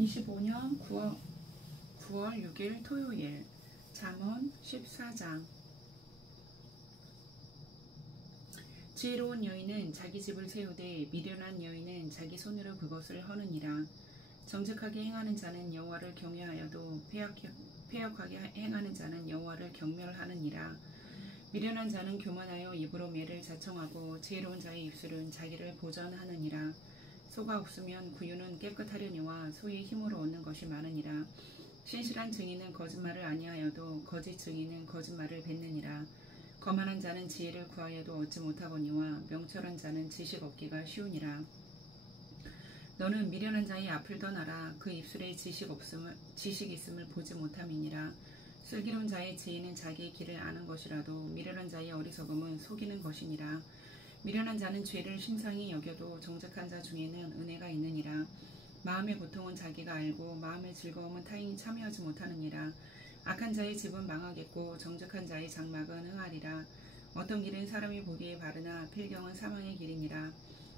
2025년 9월 6일 토요일 잠언 14장. 지혜로운 여인은 자기 집을 세우되 미련한 여인은 자기 손으로 그것을 허느니라. 정직하게 행하는 자는 여호와를 경외하여도 패역하게 행하는 자는 여호와를 경멸하느니라. 미련한 자는 교만하여 입으로 매를 자청하고 지혜로운 자의 입술은 자기를 보전하느니라. 소가 없으면 구유는 깨끗하려니와 소의 힘으로 얻는 것이 많으니라. 신실한 증인은 거짓말을 아니하여도 거짓 증인은 거짓말을 뱉느니라. 거만한 자는 지혜를 구하여도 얻지 못하거니와 명철한 자는 지식 얻기가 쉬우니라. 너는 미련한 자의 앞을 떠나라. 그 입술에 지식 있음을 보지 못함이니라. 슬기로운 자의 지혜는 자기의 길을 아는 것이라도 미련한 자의 어리석음은 속이는 것이니라. 미련한 자는 죄를 심상히 여겨도 정직한 자 중에는 은혜가 있느니라. 마음의 고통은 자기가 알고 마음의 즐거움은 타인이 참여하지 못하느니라. 악한 자의 집은 망하겠고 정직한 자의 장막은 흥하리라. 어떤 길은 사람이 보기에 바르나 필경은 사망의 길이니라.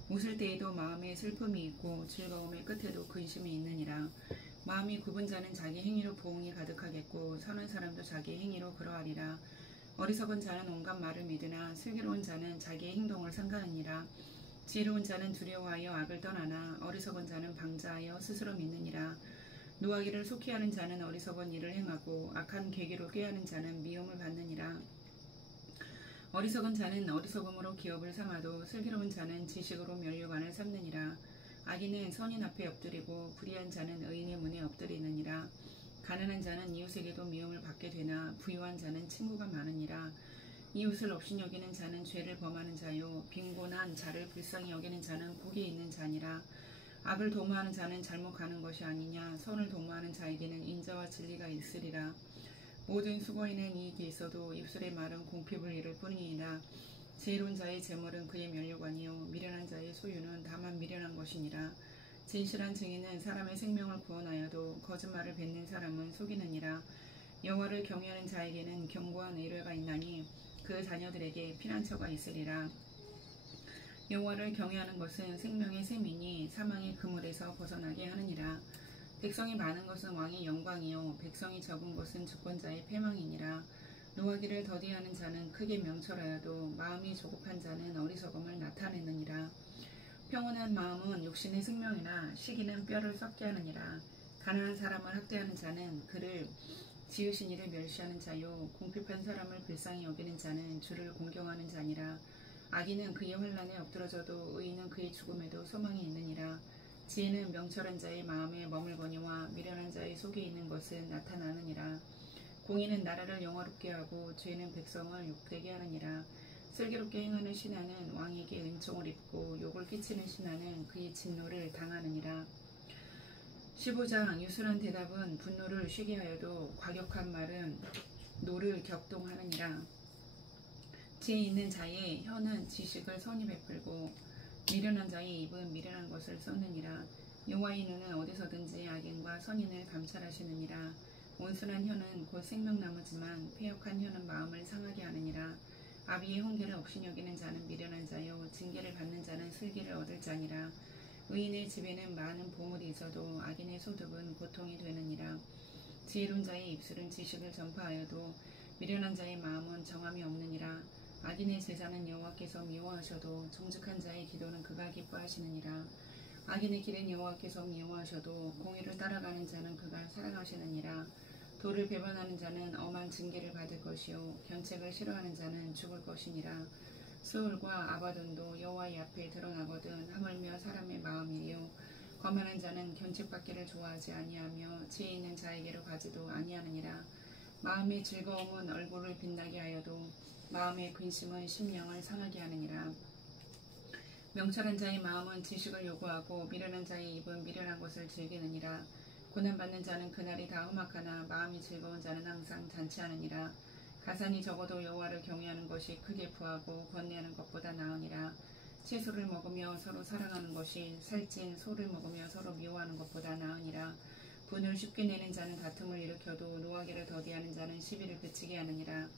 웃을 때에도 마음에 슬픔이 있고 즐거움의 끝에도 근심이 있느니라. 마음이 굽은 자는 자기 행위로 부흥이 가득하겠고 선한 사람도 자기 행위로 그러하리라. 어리석은 자는 온갖 말을 믿으나 슬기로운 자는 자기의 행동을 삼가느니라. 지혜로운 자는 두려워하여 악을 떠나나 어리석은 자는 방자하여 스스로 믿느니라. 노하기를 속히 하는 자는 어리석은 일을 행하고 악한 계기로 꾀하는 자는 미움을 받느니라. 어리석은 자는 어리석음으로 기업을 삼아도 슬기로운 자는 지식으로 면류관을 삼느니라. 악인은 선인 앞에 엎드리고 불의한 자는 의인의 문에 엎드리느니라. 가난한 자는 이웃에게도 미움을 받게 되나 부유한 자는 친구가 많으니라. 이웃을 없인 여기는 자는 죄를 범하는 자요 빈곤한 자를 불쌍히 여기는 자는 복이 있는 자니라. 악을 도모하는 자는 잘못 가는 것이 아니냐. 선을 도모하는 자에게는 인자와 진리가 있으리라. 모든 수고에는 이익이 있어도 입술의 말은 공핍을 이룰 뿐이니라. 지혜로운 자의 재물은 그의 면류관이요 미련한 자의 소유는 다만 미련한 것이니라. 진실한 증인은 사람의 생명을 구원하여도 거짓말을 뱉는 사람은 속이느니라. 여호와를 경외하는 자에게는 견고한 의뢰가 있나니 그 자녀들에게 피난처가 있으리라. 여호와를 경외하는 것은 생명의 셈이니 사망의 그물에서 벗어나게 하느니라. 백성이 많은 것은 왕의 영광이요 백성이 적은 것은 주권자의 패망이니라. 노하기를 더디하는 자는 크게 명철하여도 마음이 조급한 자는 어리석음을 나타내느니라. 평온한 마음은 육신의 생명이나 시기는 뼈를 썩게 하느니라. 가난한 사람을 학대하는 자는 그를 지으신 이를 멸시하는 자요 궁핍한 사람을 불쌍히 여기는 자는 주를 공경하는 자니라. 악인은 그의 환난에 엎드러져도 의인은 그의 죽음에도 소망이 있느니라. 지혜는 명철한 자의 마음에 머물거니와 미련한 자의 속에 있는 것은 나타나느니라. 공의는 나라를 영화롭게 하고 죄는 백성을 욕되게 하느니라. 슬기롭게 행하는 신하는 왕에게 은총을 입고 욕을 끼치는 신하는 그의 진노를 당하느니라. 15장. 유순한 대답은 분노를 쉬게 하여도 과격한 말은 노를 격동하느니라. 지혜 있는 자의 혀는 지식을 선히 베풀고 미련한 자의 입은 미련한 것을 쏟느니라. 여호와의 눈은 어디서든지 악인과 선인을 감찰하시느니라. 온순한 혀는 곧 생명나무지만 패역한 혀는 마음을 상하게 하느니라. 아비의 훈계를 업신여기는 자는 미련한 자요 징계를 받는 자는 슬기를 얻을 자니라. 의인의 집에는 많은 보물이 있어도 악인의 소득은 고통이 되느니라. 지혜로운 자의 입술은 지식을 전파하여도 미련한 자의 마음은 정함이 없느니라. 악인의 제사는 여호와께서 미워하셔도 정직한 자의 기도는 그가 기뻐하시느니라. 악인의 길은 여호와께서 미워하셔도 공의를 따라가는 자는 그가 사랑하시느니라. 도를 배반하는 자는 엄한 징계를 받을 것이요 견책을 싫어하는 자는 죽을 것이니라. 스울과 아바돈도 여호와의 앞에 드러나거든 하물며 사람의 마음이요 거만한 자는 견책받기를 좋아하지 아니하며 지혜 있는 자에게로 가지도 아니하느니라. 마음의 즐거움은 얼굴을 빛나게 하여도 마음의 근심은 심령을 상하게 하느니라. 명철한 자의 마음은 지식을 요구하고 미련한 자의 입은 미련한 것을 즐기느니라. 고난받는 자는 그날이 다 험악하나 마음이 즐거운 자는 항상 잔치하느니라. 가산이 적어도 여호와를 경외하는 것이 크게 부하고 권내하는 것보다 나으니라. 채소를 먹으며 서로 사랑하는 것이 살찐 소를 먹으며 서로 미워하는 것보다 나으니라. 분을 쉽게 내는 자는 다툼을 일으켜도 노하기를 더디하는 자는 시비를 그치게 하느니라.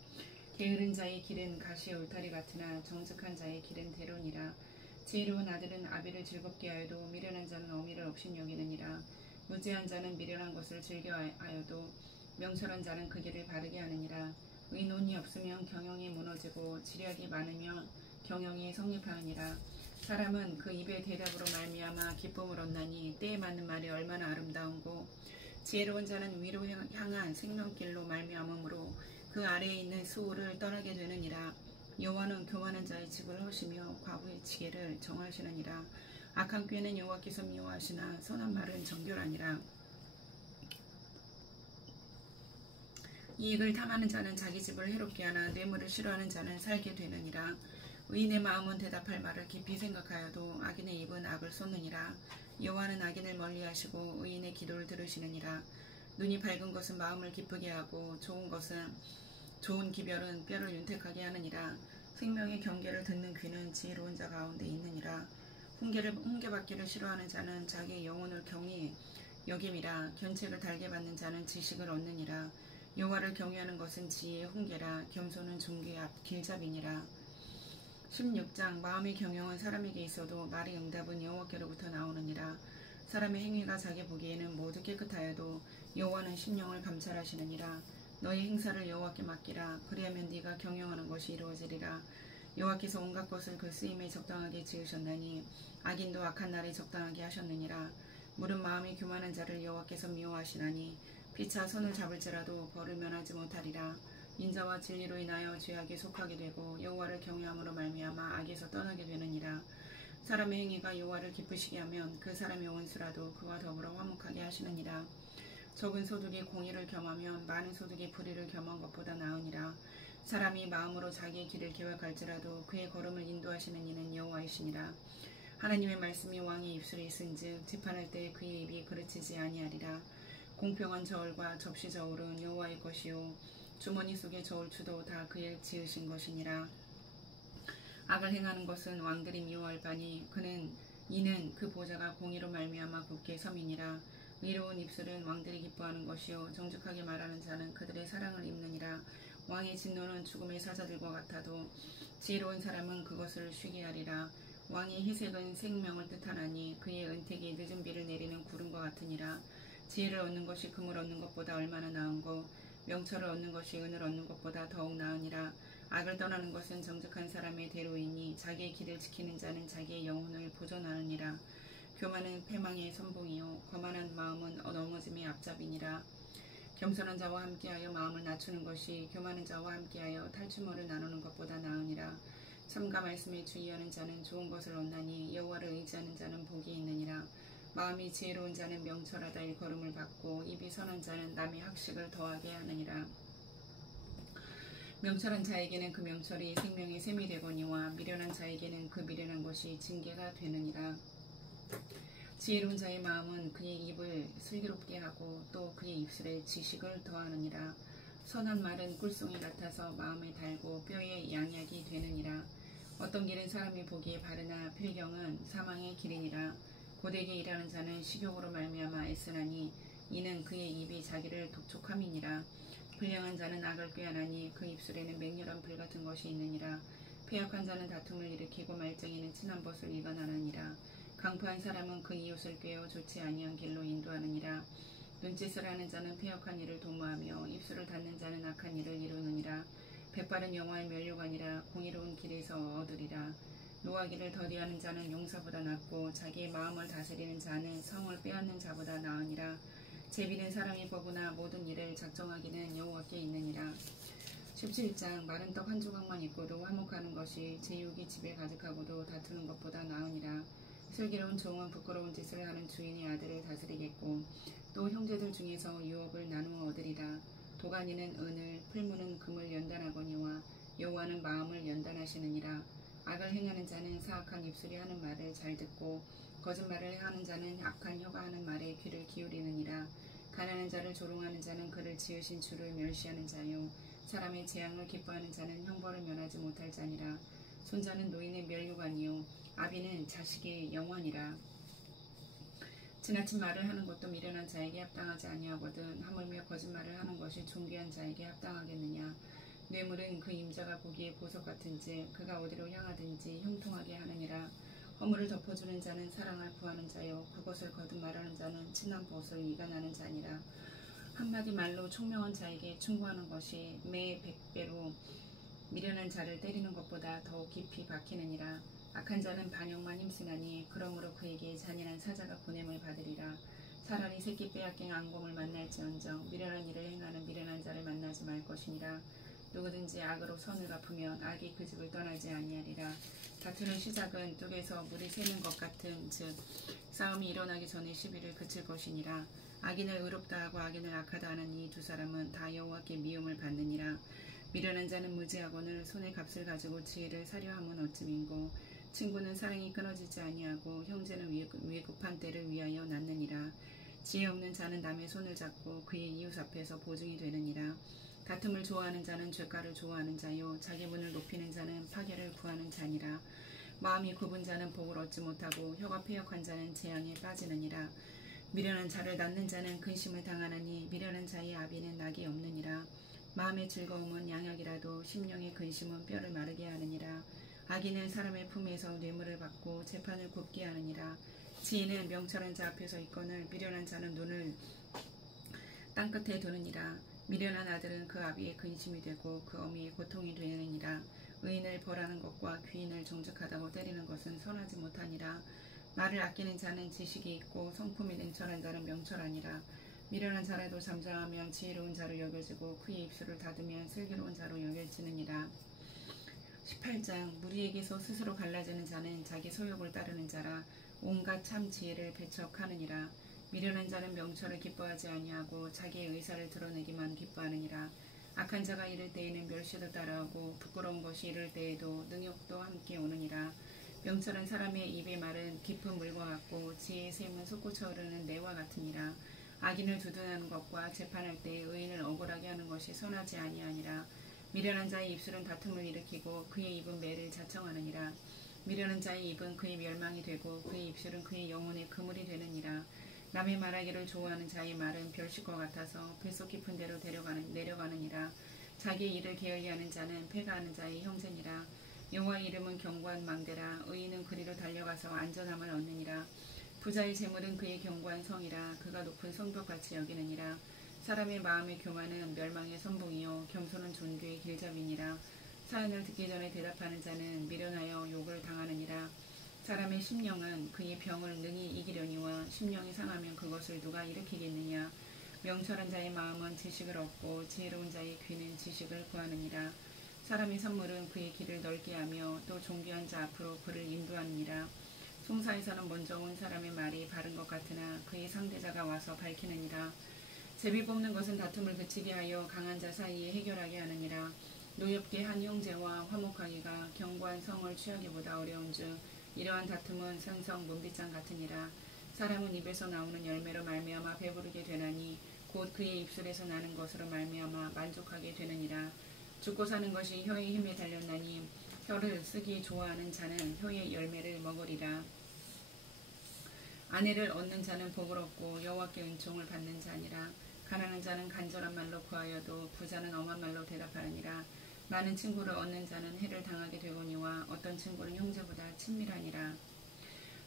게으른 자의 길은 가시의 울타리 같으나 정직한 자의 길은 대로니라. 지혜로운 아들은 아비를 즐겁게 하여도 미련한 자는 어미를 업신여기느니라. 무지한 자는 미련한 것을 즐겨하여도 명철한 자는 그 길을 바르게 하느니라. 의논이 없으면 경영이 무너지고 지략이 많으면 경영이 성립하느니라. 사람은 그 입의 대답으로 말미암아 기쁨을 얻나니 때에 맞는 말이 얼마나 아름다운고 지혜로운 자는 위로 향한 생명길로 말미암으므로 그 아래에 있는 수호를 떠나게 되느니라. 여호와는 교만한 자의 집을 허시며 과부의 지혜를 정하시느니라. 악한 꾀는 여호와께서 미워하시나 선한 말은 정결하니라. 이익을 탐하는 자는 자기 집을 해롭게 하나 뇌물을 싫어하는 자는 살게 되느니라. 의인의 마음은 대답할 말을 깊이 생각하여도 악인의 입은 악을 쏟느니라. 여호와는 악인을 멀리하시고 의인의 기도를 들으시느니라. 눈이 밝은 것은 마음을 기쁘게 하고 좋은 기별은 뼈를 윤택하게 하느니라. 생명의 경계를 듣는 귀는 지혜로운 자 가운데 있느니라. 훈계받기를 싫어하는 자는 자기의 영혼을 경히 여김이라. 견책을 달게 받는 자는 지식을 얻느니라. 여호와를 경외하는 것은 지혜의 훈계라. 겸손은 존귀의 길잡이니라. 16장 마음의 경영은 사람에게 있어도 말의 응답은 여호와께로부터 나오느니라. 사람의 행위가 자기 보기에는 모두 깨끗하여도 여호와는 심령을 감찰하시느니라. 너의 행사를 여호와께 맡기라. 그리하면 네가 경영하는 것이 이루어지리라. 여호와께서 온갖 것을 그 쓰임에 적당하게 지으셨나니 악인도 악한 날에 적당하게 하셨느니라. 물은 마음이 교만한 자를 여호와께서 미워하시나니 피차 손을 잡을지라도 벌을 면하지 못하리라. 인자와 진리로 인하여 죄악에 속하게 되고 여호와를 경외함으로 말미암아 악에서 떠나게 되느니라. 사람의 행위가 여호와를 기쁘시게 하면 그 사람의 원수라도 그와 더불어 화목하게 하시느니라. 적은 소득이 공의를 겸하면 많은 소득이 불의를 겸한 것보다 나으니라. 사람이 마음으로 자기의 길을 계획할지라도 그의 걸음을 인도하시는 이는 여호와이시니라. 하나님의 말씀이 왕의 입술에 있은즉 재판할 때 그의 입이 그르치지 아니하리라. 공평한 저울과 접시 저울은 여호와의 것이요 주머니 속의 저울추도 다 그의 지으신 것이니라. 악을 행하는 것은 왕들이 미워할 바니 이는 그 보좌가 공의로 말미암아 굳게 섬이니라. 의로운 입술은 왕들이 기뻐하는 것이요 정직하게 말하는 자는 그들의 사랑을 입느니라. 왕의 진노는 죽음의 사자들과 같아도 지혜로운 사람은 그것을 쉬게 하리라. 왕의 희색은 생명을 뜻하나니 그의 은택이 늦은 비를 내리는 구름과 같으니라. 지혜를 얻는 것이 금을 얻는 것보다 얼마나 나은고 명철을 얻는 것이 은을 얻는 것보다 더욱 나으니라. 악을 떠나는 것은 정직한 사람의 대로이니 자기의 길을 지키는 자는 자기의 영혼을 보존하느니라. 교만은 패망의 선봉이요 거만한 마음은 넘어짐의 앞잡이니라. 겸손한 자와 함께하여 마음을 낮추는 것이 교만한 자와 함께하여 탈취물을 나누는 것보다 나으니라. 참과 말씀에 주의하는 자는 좋은 것을 얻나니 여호와를 의지하는 자는 복이 있느니라. 마음이 지혜로운 자는 명철하다 일컬음을 받고 입이 선한 자는 남의 학식을 더하게 하느니라. 명철한 자에게는 그 명철이 생명의 샘이 되거니와 미련한 자에게는 그 미련한 것이 징계가 되느니라. 지혜로운 자의 마음은 그의 입을 슬기롭게 하고 또 그의 입술에 지식을 더하느니라. 선한 말은 꿀송이 같아서 마음에 달고 뼈에 양약이 되느니라. 어떤 길은 사람이 보기에 바르나 필경은 사망의 길이니라. 고되게 일하는 자는 식욕으로 말미암아 애쓰나니 이는 그의 입이 자기를 독촉함이니라. 불량한 자는 악을 꾀하나니 그 입술에는 맹렬한 불 같은 것이 있느니라. 패역한 자는 다툼을 일으키고 말쟁이는 친한 벗을 이간하느니라. 강포한 사람은 그 이웃을 꾀어 좋지 아니한 길로 인도하느니라. 눈짓을 하는 자는 패역한 일을 도모하며 입술을 닫는 자는 악한 일을 이루느니라. 백발은 영화의 면류관이라 공의로운 길에서 얻으리라. 노하기를 더디하는 자는 용사보다 낫고 자기의 마음을 다스리는 자는 성을 빼앗는 자보다 나으니라. 제비는 사람이 보구나 모든 일을 작정하기는 여호와께 있느니라. 17장 마른 떡 한 조각만 있고도 화목하는 것이 제육이 집에 가득하고도 다투는 것보다 나으니라. 슬기로운 종은 부끄러운 짓을 하는 주인의 아들을 다스리겠고 또 형제들 중에서 유업을 나누어 얻으리라. 도가니는 은을 풀무는 금을 연단하거니와 여호와는 마음을 연단하시느니라. 악을 행하는 자는 사악한 입술이 하는 말을 잘 듣고 거짓말을 하는 자는 악한 혀가 하는 말에 귀를 기울이느니라. 가난한 자를 조롱하는 자는 그를 지으신 주를 멸시하는 자요 사람의 재앙을 기뻐하는 자는 형벌을 면하지 못할 자니라. 손자는 노인의 면류관이요 아비는 자식의 영원이라. 지나친 말을 하는 것도 미련한 자에게 합당하지 아니하거든 하물며 거짓말을 하는 것이 존귀한 자에게 합당하겠느냐. 뇌물은 그 임자가 보기에 보석 같은지 그가 어디로 향하든지 형통하게 하느니라. 허물을 덮어주는 자는 사랑을 구하는 자요 그것을 거듭 말하는 자는 친한 벗을 이간하는 자니라. 한마디 말로 총명한 자에게 충고하는 것이 매 100배로 미련한 자를 때리는 것보다 더욱 깊이 박히느니라. 악한 자는 반역만 힘쓰나니 그러므로 그에게 잔인한 사자가 보냄을 받으리라. 차라리 새끼 빼앗긴 앙곰을 만날지언정 미련한 일을 행하는 미련한 자를 만나지 말 것이니라. 누구든지 악으로 선을 갚으면 악이 그 집을 떠나지 아니하리라. 다투는 시작은 뚝에서 물이 새는 것 같은 즉 싸움이 일어나기 전에 시비를 그칠 것이니라. 악인을 의롭다 하고 악인을 악하다 하는 이 두 사람은 다 여호와께 미움을 받느니라. 미련한 자는 무지하거늘 손에 값을 가지고 지혜를 사려 함은 어찌민고. 친구는 사랑이 끊어지지 아니하고 형제는 위급한 때를 위하여 낳느니라. 지혜 없는 자는 남의 손을 잡고 그의 이웃 앞에서 보증이 되느니라. 다툼을 좋아하는 자는 죄가를 좋아하는 자요 자기 분을 높이는 자는 파괴를 구하는 자니라. 마음이 굽은 자는 복을 얻지 못하고 혀가 패역한 자는 재앙에 빠지느니라. 미련한 자를 낳는 자는 근심을 당하나니 미련한 자의 아비는 낙이 없느니라. 마음의 즐거움은 양약이라도 심령의 근심은 뼈를 마르게 하느니라. 악인은 사람의 품에서 뇌물을 받고 재판을 굽게 하느니라. 지혜는 명철한 자 앞에서 있거늘 미련한 자는 눈을 땅끝에 두느니라. 미련한 아들은 그 아비의 근심이 되고 그 어미의 고통이 되느니라. 의인을 벌하는 것과 귀인을 정직하다고 때리는 것은 선하지 못하니라. 말을 아끼는 자는 지식이 있고 성품이 냉철한 자는 명철하니라. 미련한 자라도 잠잠하면 지혜로운 자로 여겨지고 그의 입술을 닫으면 슬기로운 자로 여겨지느니라. 18장 무리에게서 스스로 갈라지는 자는 자기 소욕을 따르는 자라. 온갖 참 지혜를 배척하느니라. 미련한 자는 명철을 기뻐하지 아니하고 자기의 의사를 드러내기만 기뻐하느니라. 악한 자가 이를 때에는 멸시도 따라오고 부끄러운 것이 이를 때에도 능욕도 함께 오느니라. 명철한 사람의 입의 말은 깊은 물과 같고 지혜의 샘은 솟구쳐 흐르는 내와 같으니라. 악인을 두둔하는 것과 재판할 때 의인을 억울하게 하는 것이 선하지 아니하니라. 미련한 자의 입술은 다툼을 일으키고 그의 입은 매를 자청하느니라. 미련한 자의 입은 그의 멸망이 되고 그의 입술은 그의 영혼의 그물이 되느니라. 남의 말하기를 좋아하는 자의 말은 별식과 같아서 뱃속 깊은 데로 내려가느니라. 자기의 일을 게을리 하는 자는 패가하는 자의 형제니라. 여호와의 이름은 견고한 망대라. 의인은 그리로 달려가서 안전함을 얻느니라. 부자의 재물은 그의 견고한 성이라. 그가 높은 성벽같이 여기느니라. 사람의 마음의 교만은 멸망의 선봉이요 겸손은 존귀의 길잡이니라. 사연을 듣기 전에 대답하는 자는 미련하여 욕을 당하느니라. 사람의 심령은 그의 병을 능히 이기려니와 심령이 상하면 그것을 누가 일으키겠느냐. 명철한 자의 마음은 지식을 얻고 지혜로운 자의 귀는 지식을 구하느니라. 사람의 선물은 그의 길을 넓게 하며 또 존귀한 자 앞으로 그를 인도하느니라. 송사에서는 먼저 온 사람의 말이 바른 것 같으나 그의 상대자가 와서 밝히느니라. 제비 뽑는 것은 다툼을 그치게 하여 강한 자 사이에 해결하게 하느니라. 노엽게 한 형제와 화목하기가 견고한 성을 취하기보다 어려운즉 이러한 다툼은 생성 문빗장 같으니라. 사람은 입에서 나오는 열매로 말미암아 배부르게 되나니 곧 그의 입술에서 나는 것으로 말미암아 만족하게 되느니라. 죽고 사는 것이 혀의 힘에 달렸나니 혀를 쓰기 좋아하는 자는 혀의 열매를 먹으리라. 아내를 얻는 자는 복을 얻고 여호와께 은총을 받는 자니라. 가난한 자는 간절한 말로 구하여도 부자는 엄한 말로 대답하느니라. 많은 친구를 얻는 자는 해를 당하게 되거니와 어떤 친구는 형제보다 친밀하니라.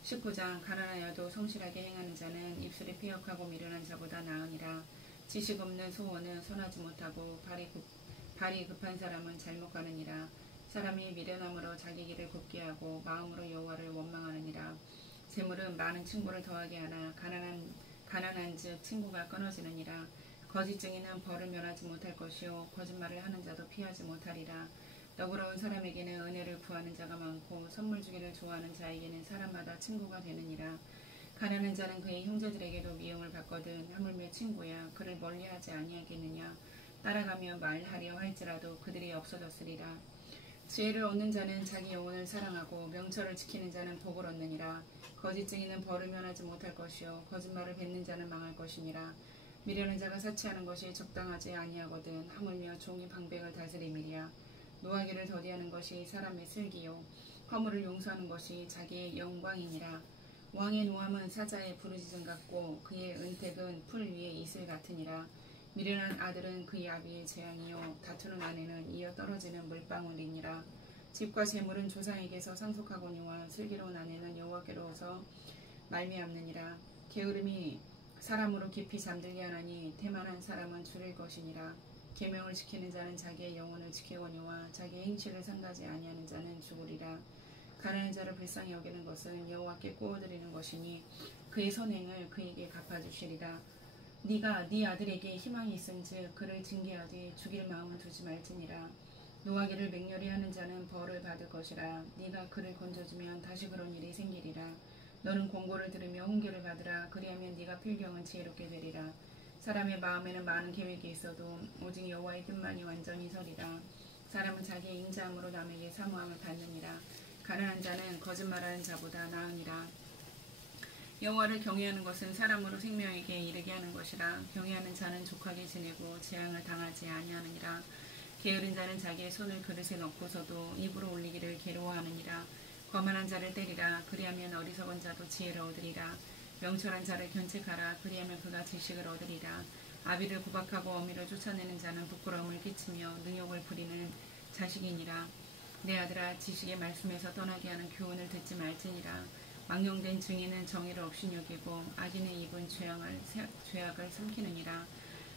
19장 가난하여도 성실하게 행하는 자는 입술이 패역하고 미련한 자보다 나으니라. 지식 없는 소원은 선하지 못하고 발이 급한 사람은 잘못 가느니라. 사람이 미련함으로 자기 길을 굽게 하고 마음으로 여호와를 원망하느니라. 재물은 많은 친구를 더하게 하나 가난한즉 친구가 끊어지느니라. 거짓 증인은 벌을 면하지 못할 것이요 거짓말을 하는 자도 피하지 못하리라. 너그러운 사람에게는 은혜를 구하는 자가 많고 선물 주기를 좋아하는 자에게는 사람마다 친구가 되느니라. 가난한 자는 그의 형제들에게도 미움을 받거든 하물며 친구야 그를 멀리하지 아니하겠느냐. 따라가며 말하려 할지라도 그들이 없어졌으리라. 지혜를 얻는 자는 자기 영혼을 사랑하고 명철을 지키는 자는 복을 얻느니라. 거짓 증인은 벌을 면하지 못할 것이요 거짓말을 뱉는 자는 망할 것이니라. 미련한 자가 사치하는 것이 적당하지 아니하거든 하물며 종이 방백을 다스림이리야. 노하기를 더디하는 것이 사람의 슬기요 허물을 용서하는 것이 자기의 영광이니라. 왕의 노함은 사자의 부르짖음 같고 그의 은택은 풀 위의 이슬 같으니라. 미련한 아들은 그의 아비의 재앙이요 다투는 아내는 이어 떨어지는 물방울이니라. 집과 재물은 조상에게서 상속하거니와 슬기로운 아내는 여호와께로서 말미암느니라. 게으름이 사람으로 깊이 잠들게 하나니 태만한 사람은 줄일 것이니라. 계명을 지키는 자는 자기의 영혼을 지키거니와 자기의 행실을 상가지 아니하는 자는 죽으리라. 가난한 자를 불쌍히 여기는 것은 여호와께 구워드리는 것이니 그의 선행을 그에게 갚아주시리라. 네가 네 아들에게 희망이 있은즉 그를 징계하되 죽일 마음은 두지 말지니라. 노하기를 맹렬히 하는 자는 벌을 받을 것이라. 네가 그를 건져주면 다시 그런 일이 생기리라. 너는 권고를 들으며 훈계를 받으라. 그리하면 네가 필경은 지혜롭게 되리라. 사람의 마음에는 많은 계획이 있어도 오직 여호와의 뜻만이 완전히 서리라. 사람은 자기의 인자함으로 남에게 사모함을 받느니라. 가난한 자는 거짓말하는 자보다 나으니라. 여호와를 경외하는 것은 사람으로 생명에게 이르게 하는 것이라. 경외하는 자는 족하게 지내고 재앙을 당하지 아니하느니라. 게으른 자는 자기의 손을 그릇에 넣고서도 입으로 올리기를 괴로워하느니라. 거만한 자를 때리라. 그리하면 어리석은 자도 지혜를 얻으리라. 명철한 자를 견책하라. 그리하면 그가 지식을 얻으리라. 아비를 구박하고 어미를 쫓아내는 자는 부끄러움을 끼치며 능욕을 부리는 자식이니라. 내 아들아, 지식의 말씀에서 떠나게 하는 교훈을 듣지 말지니라. 망령된 증인은 정의를 없이 여기고 악인의 입은 죄악을 삼키느니라.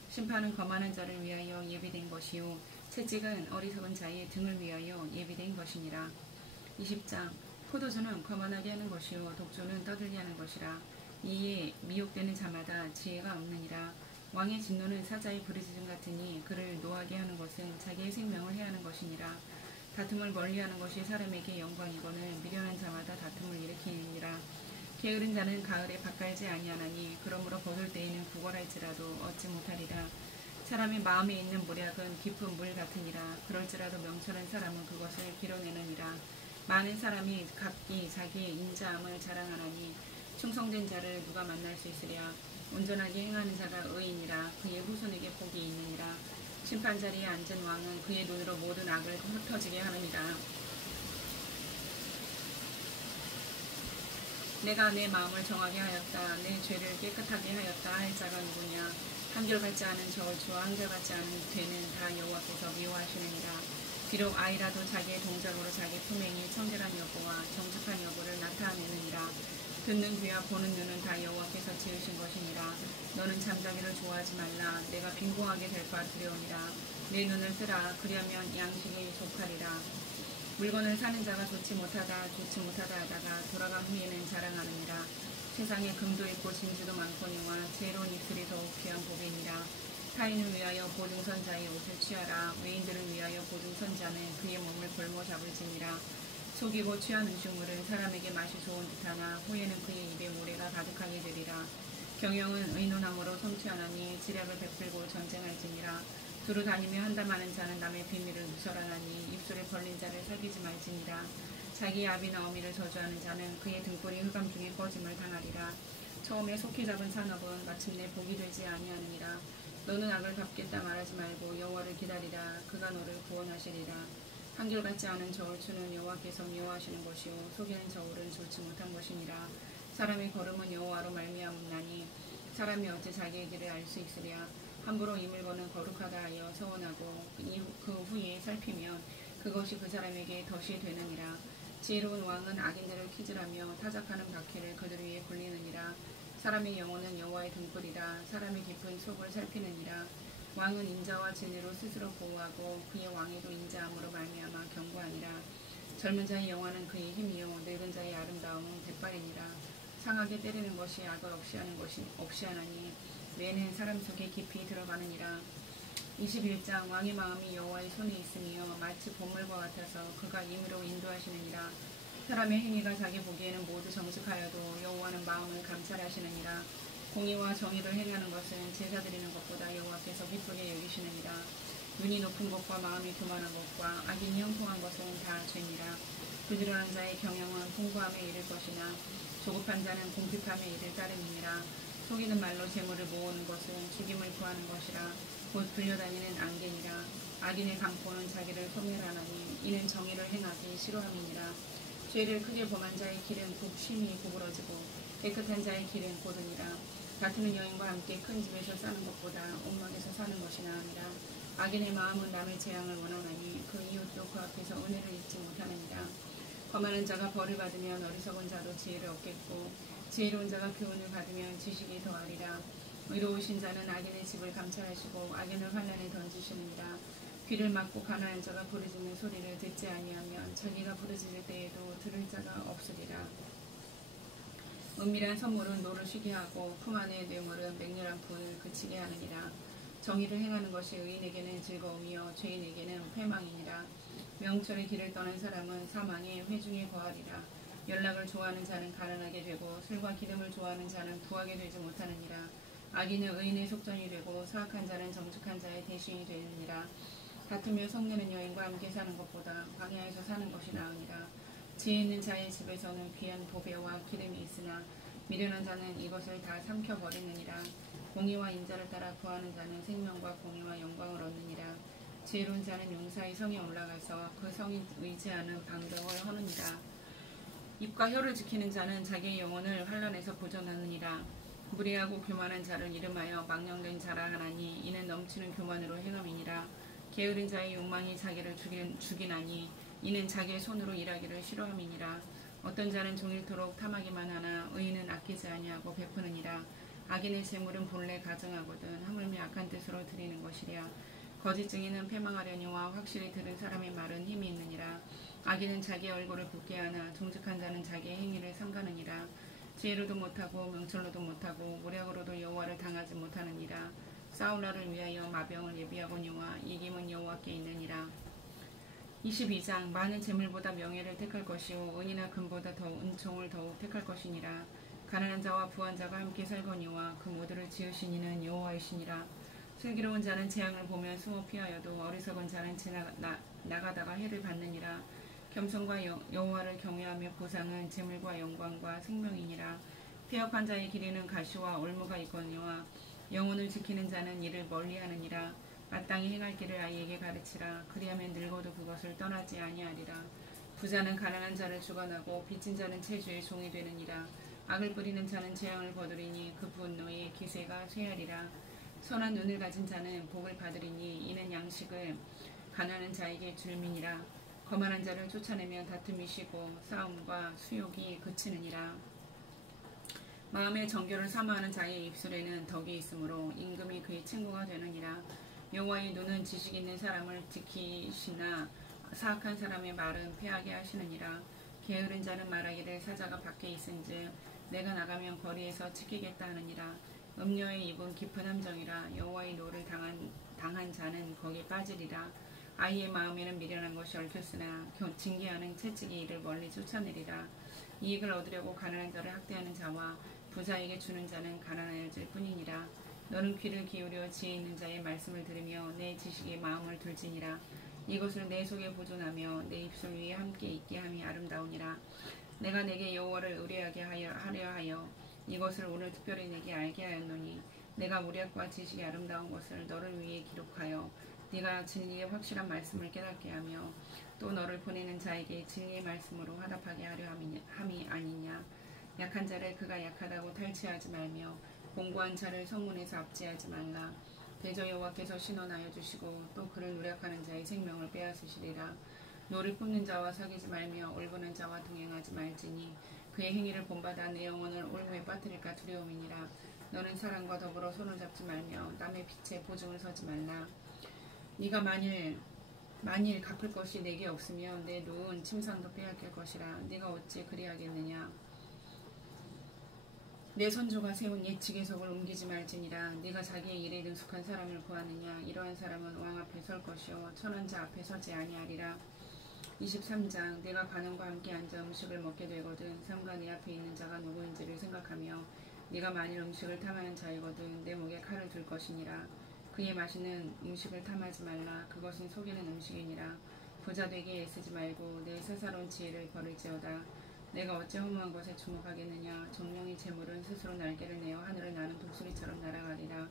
심판은 거만한 자를 위하여 예비된 것이요 채찍은 어리석은 자의 등을 위하여 예비된 것이니라. 20장. 포도주는 거만하게 하는 것이요 독주는 떠들게 하는 것이라. 이에 미혹되는 자마다 지혜가 없느니라. 왕의 진노는 사자의 부르짖음 같으니 그를 노하게 하는 것은 자기의 생명을 해하는 것이니라. 다툼을 멀리하는 것이 사람에게 영광이거늘 미련한 자마다 다툼을 일으키느니라. 게으른 자는 가을에 밭갈지 아니하나니 그러므로 거둘 때에는 구걸할지라도 얻지 못하리라. 사람의 마음에 있는 모략은 깊은 물 같으니라. 그럴지라도 명철한 사람은 그것을 길어내느니라. 많은 사람이 각기 자기의 인자함을 자랑하나니 충성된 자를 누가 만날 수 있으랴. 온전하게 행하는 자가 의인이라. 그의 후손에게 복이 있느니라. 심판자리에 앉은 왕은 그의 눈으로 모든 악을 흩어지게 하느니라. 내가 내 마음을 정하게 하였다. 내 죄를 깨끗하게 하였다 할 자가 누구냐. 한결같지 않은 저울추와 한결같지 않은 되는 다 여호와께서 미워하시느니라. 비록 아이라도 자기의 동작으로 자기 품행이 청결한 여부와 정직한 여부를 나타내느니라. 듣는 귀와 보는 눈은 다 여호와께서 지으신 것이니라. 너는 잠자기를 좋아하지 말라. 내가 빈궁하게 될까 두려우니라. 내 눈을 뜨라. 그리하면 양식이 속하리라. 물건을 사는 자가 좋지 못하다 하다가 돌아간 후에는 자랑하느니라. 세상에 금도 있고 진주도 많거니와 지혜로운 입술이 더욱 귀한 복이니라. 타인을 위하여 보증선자의 옷을 취하라. 외인들을 위하여 보증선자는 그의 몸을 볼모 잡을지니라. 속이고 취한 음식물은 사람에게 맛이 좋은 듯하나 후에는 그의 입에 모래가 가득하게 되리라. 경영은 의논함으로 성취하나니 지략을 베풀고 전쟁할지니라. 두루 다니며 한담하는 자는 남의 비밀을 누설하나니 입술을 벌린 자를 사귀지 말지니라. 자기 아비나 어미를 저주하는 자는 그의 등불이 흑암 중에 꺼짐을 당하리라. 처음에 속히 잡은 산업은 마침내 복이 되지 아니하느니라. 너는 악을 갚겠다 말하지 말고 여호와를 기다리라. 그가 너를 구원하시리라. 한결같지 않은 저울추는 여호와께서 미워하시는 것이요 속이는 저울은 좋지 못한 것이니라. 사람의 걸음은 여호와로 말미암나니 사람이 어찌 자기의 길을 알 수 있으랴. 함부로 이 물건은 거룩하다 하여 서원하고 그 후에 살피면 그것이 그 사람에게 덫이 되느니라. 지혜로운 왕은 악인들을 키질하며 타작하는 바퀴를 그들 위에 굴리느니라. 사람의 영혼은 여호와의 등불이라. 사람의 깊은 속을 살피느니라. 왕은 인자와 진리로 스스로 보호하고 그의 왕에도 인자함으로 말미암아 경고하니라. 젊은 자의 영화는 그의 힘이요 늙은 자의 아름다움은 백발이니라. 상하게 때리는 것이 악을 없이 하나니 매는 사람 속에 깊이 들어가느니라. 21장. 왕의 마음이 여호와의 손에 있으며 마치 보물과 같아서 그가 임의로 인도하시느니라. 사람의 행위가 자기 보기에는 모두 정직하여도 여호와는 마음을 감찰하시느니라. 공의와 정의를 행하는 것은 제사 드리는 것보다 여호와께서 기쁘게 여기시느니라. 눈이 높은 것과 마음이 교만한 것과 악인이 형통한 것은 다 죄니라. 부지런한 자의 경영은 풍부함에 이를 것이나 조급한 자는 궁핍함에 이를 따름이니라. 속이는 말로 재물을 모으는 것은 죽임을 구하는 것이라. 곧 불려다니는 안개니라. 악인의 강포는 자기를 소멸하나니 이는 정의를 행하기 싫어함이니라. 죄를 크게 범한 자의 길은 심히 구부러지고 깨끗한 자의 길은 고르니라. 다투는 여인과 함께 큰 집에서 사는 것보다 옥막에서 사는 것이 나으니라. 악인의 마음은 남의 재앙을 원하나니 그 이웃도 그 앞에서 은혜를 잊지 못하느니라. 거만한 자가 벌을 받으면 어리석은 자도 지혜를 얻겠고 지혜로운 자가 교훈을 받으면 지식이 더하리라. 의로우신 자는 악인의 집을 감찰하시고 악인을 환난에 던지시느니라. 귀를 막고 가난한 자가 부르짖는 소리를 듣지 아니하면 자기가 부르짖을 때에도 들을 자가 없으리라. 은밀한 선물은 노를 쉬게 하고 품 안의 뇌물은 맹렬한 분을 그치게 하느니라. 정의를 행하는 것이 의인에게는 즐거움이요 죄인에게는 패망이니라. 명철의 길을 떠난 사람은 사망의 회중에 거하리라. 연락을 좋아하는 자는 가난하게 되고 술과 기름을 좋아하는 자는 부하게 되지 못하느니라. 악인은 의인의 속전이 되고 사악한 자는 정직한 자의 대신이 되느니라. 다투며 성내는 여인과 함께 사는 것보다 광야에서 사는 것이 나으니라. 지혜 있는 자의 집에서는 귀한 보배와 기름이 있으나 미련한 자는 이것을 다 삼켜버리느니라. 공의와 인자를 따라 구하는 자는 생명과 공의와 영광을 얻느니라. 지혜로운 자는 용사의 성에 올라가서 그 성이 의지하는 방벽을 허느니라. 입과 혀를 지키는 자는 자기의 영혼을 환난에서 보존하느니라. 무례하고 교만한 자를 이름하여 망령된 자라 하나니 이는 넘치는 교만으로 행함이니라. 게으른 자의 욕망이 자기를 죽이나니 이는 자기의 손으로 일하기를 싫어함이니라. 어떤 자는 종일토록 탐하기만 하나 의인은 아끼지 아니하고 베푸느니라. 악인의 재물은 본래 가증하거든 하물며 악한 뜻으로 드리는 것이랴. 거짓 증인은 패망하려니와 확실히 들은 사람의 말은 힘이 있느니라. 악인은 자기 얼굴을 굽게 하나 정직한 자는 자기의 행위를 삼가느니라. 지혜로도 못하고 명철로도 못하고 모략으로도 여호와를 당하지 못하느니라. 싸울 날을 위하여 마병을 예비하거니와 이김은 여호와께 있느니라. 22장 많은 재물보다 명예를 택할 것이요 은이나 금보다 더 은총을 더욱 택할 것이니라. 가난한 자와 부한 자가 함께 살거니와 그 모두를 지으신 이는 여호와이시니라. 슬기로운 자는 재앙을 보며 숨어 피하여도 어리석은 자는 나가다가 해를 받느니라. 겸손과 여호와를 경외하며 보상은 재물과 영광과 생명이니라. 폐역한 자의 길에는 가시와 올무가 있거니와 영혼을 지키는 자는 이를 멀리하느니라. 마땅히 행할 길을 아이에게 가르치라. 그리하면 늙어도 그것을 떠나지 아니하리라. 부자는 가난한 자를 주관하고 빚진 자는 체주의 종이 되느니라. 악을 뿌리는 자는 재앙을 거두리니 그 분노의 기세가 쇠하리라. 선한 눈을 가진 자는 복을 받으리니 이는 양식을 가난한 자에게 줄미니라. 거만한 자를 쫓아내면 다툼이 쉬고 싸움과 수욕이 그치느니라. 마음의 정결을 사모하는 자의 입술에는 덕이 있으므로 임금이 그의 친구가 되느니라. 여호와의 눈은 지식 있는 사람을 지키시나 사악한 사람의 말은 패하게 하시느니라. 게으른 자는 말하기를 사자가 밖에 있은즉 내가 나가면 거리에서 지키겠다 하느니라. 음녀의 입은 깊은 함정이라. 여호와의 노를 당한 자는 거기 빠지리라. 아이의 마음에는 미련한 것이 얽혔으나 징계하는 채찍이 이를 멀리 쫓아내리라. 이익을 얻으려고 가난한 자를 학대하는 자와 부자에게 주는 자는 가난하여질 뿐이니라. 너는 귀를 기울여 지혜 있는 자의 말씀을 들으며 내 지식에 마음을 둘지니라. 이것을 내 속에 보존하며 내 입술 위에 함께 있게 함이 아름다우니라. 내가 내게 여호와를 의뢰하게 하려 하여 이것을 오늘 특별히 내게 알게 하였노니 내가 무략과 지식이 아름다운 것을 너를 위해 기록하여 네가 진리의 확실한 말씀을 깨닫게 하며 또 너를 보내는 자에게 진리의 말씀으로 화답하게 하려 함이 아니냐. 약한 자를 그가 약하다고 탈취하지 말며 공고한 자를 성문에서 압제하지 말라. 대저 여호와께서 신원하여 주시고 또 그를 노력하는 자의 생명을 빼앗으시리라. 노를 뿜는 자와 사귀지 말며 올보는 자와 동행하지 말지니 그의 행위를 본받아 내 영혼을 올무에 빠뜨릴까 두려움이니라. 너는 사랑과 더불어 손을 잡지 말며 남의 빛에 보증을 서지 말라. 네가 만일 갚을 것이 내게 없으면 내 놓은 침상도 빼앗길 것이라. 네가 어찌 그리하겠느냐. 내 선조가 세운 예측의석을 옮기지 말지니라. 네가 자기의 일에 능숙한 사람을 구하느냐. 이러한 사람은 왕 앞에 설 것이요 천한 자 앞에 서지 아니하리라. 23장 내가 관원과 함께 앉아 음식을 먹게 되거든 삼가 내 앞에 있는 자가 누구인지를 생각하며 네가 만일 음식을 탐하는 자이거든 내 목에 칼을 둘 것이니라. 그의 마시는 음식을 탐하지 말라. 그것은 속이는 음식이니라. 부자 되게 애쓰지 말고 내 사사로운 지혜를 버릴지어다. 내가 어찌 허무한 것에 주목하겠느냐. 정령의 재물은 스스로 날개를 내어 하늘을 나는 독수리처럼 날아가리라.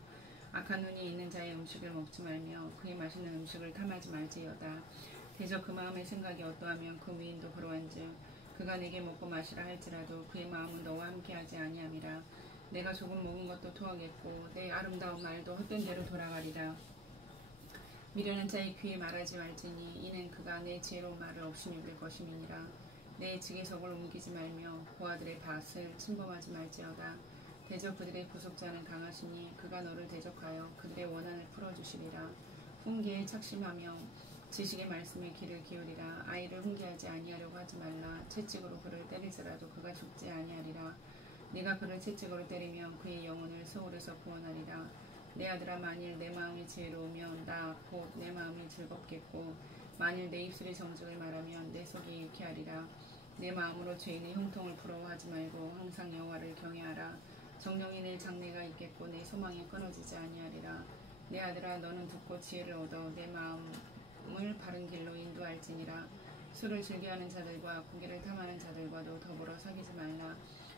악한 눈이 있는 자의 음식을 먹지 말며 그의 마시는 음식을 탐하지 말지어다. 대저 그 마음의 생각이 어떠하면 그 위인도 그러한즉 그가 내게 먹고 마시라 할지라도 그의 마음은 너와 함께하지 아니함이라. 내가 조금 먹은 것도 토하겠고 내 아름다운 말도 헛된 대로 돌아가리라. 미련한 자의 귀에 말하지 말지니 이는 그가 내 지혜로운 말을 없이 여길 것임이니라. 내 지게석을 옮기지 말며 고아들의 밭을 침범하지 말지어다. 대적 그들의 구속자는 강하시니 그가 너를 대적하여 그들의 원한을 풀어주시리라. 훈계에 착심하며 지식의 말씀에 귀를 기울이라. 아이를 훈계하지 아니하려고 하지 말라. 채찍으로 그를 때릴지라도 그가 죽지 아니하리라. 네가 그를 채찍으로 때리면 그의 영혼을 소울에서 구원하리라. 내 아들아, 만일 내 마음이 지혜로우면 나 곧 내 마음이 즐겁겠고 만일 내 입술이 정직을 말하면 내 속이 유쾌하리라. 내 마음으로 죄인의 형통을 부러워하지 말고 항상 여호와를 경외하라. 정령이 내 장래가 있겠고 내 소망이 끊어지지 아니하리라. 내 아들아, 너는 듣고 지혜를 얻어 내 마음을 바른 길로 인도할지니라. 술을 즐겨하는 자들과 고기를 탐하는 자들과도 더불어 사귀지 말라.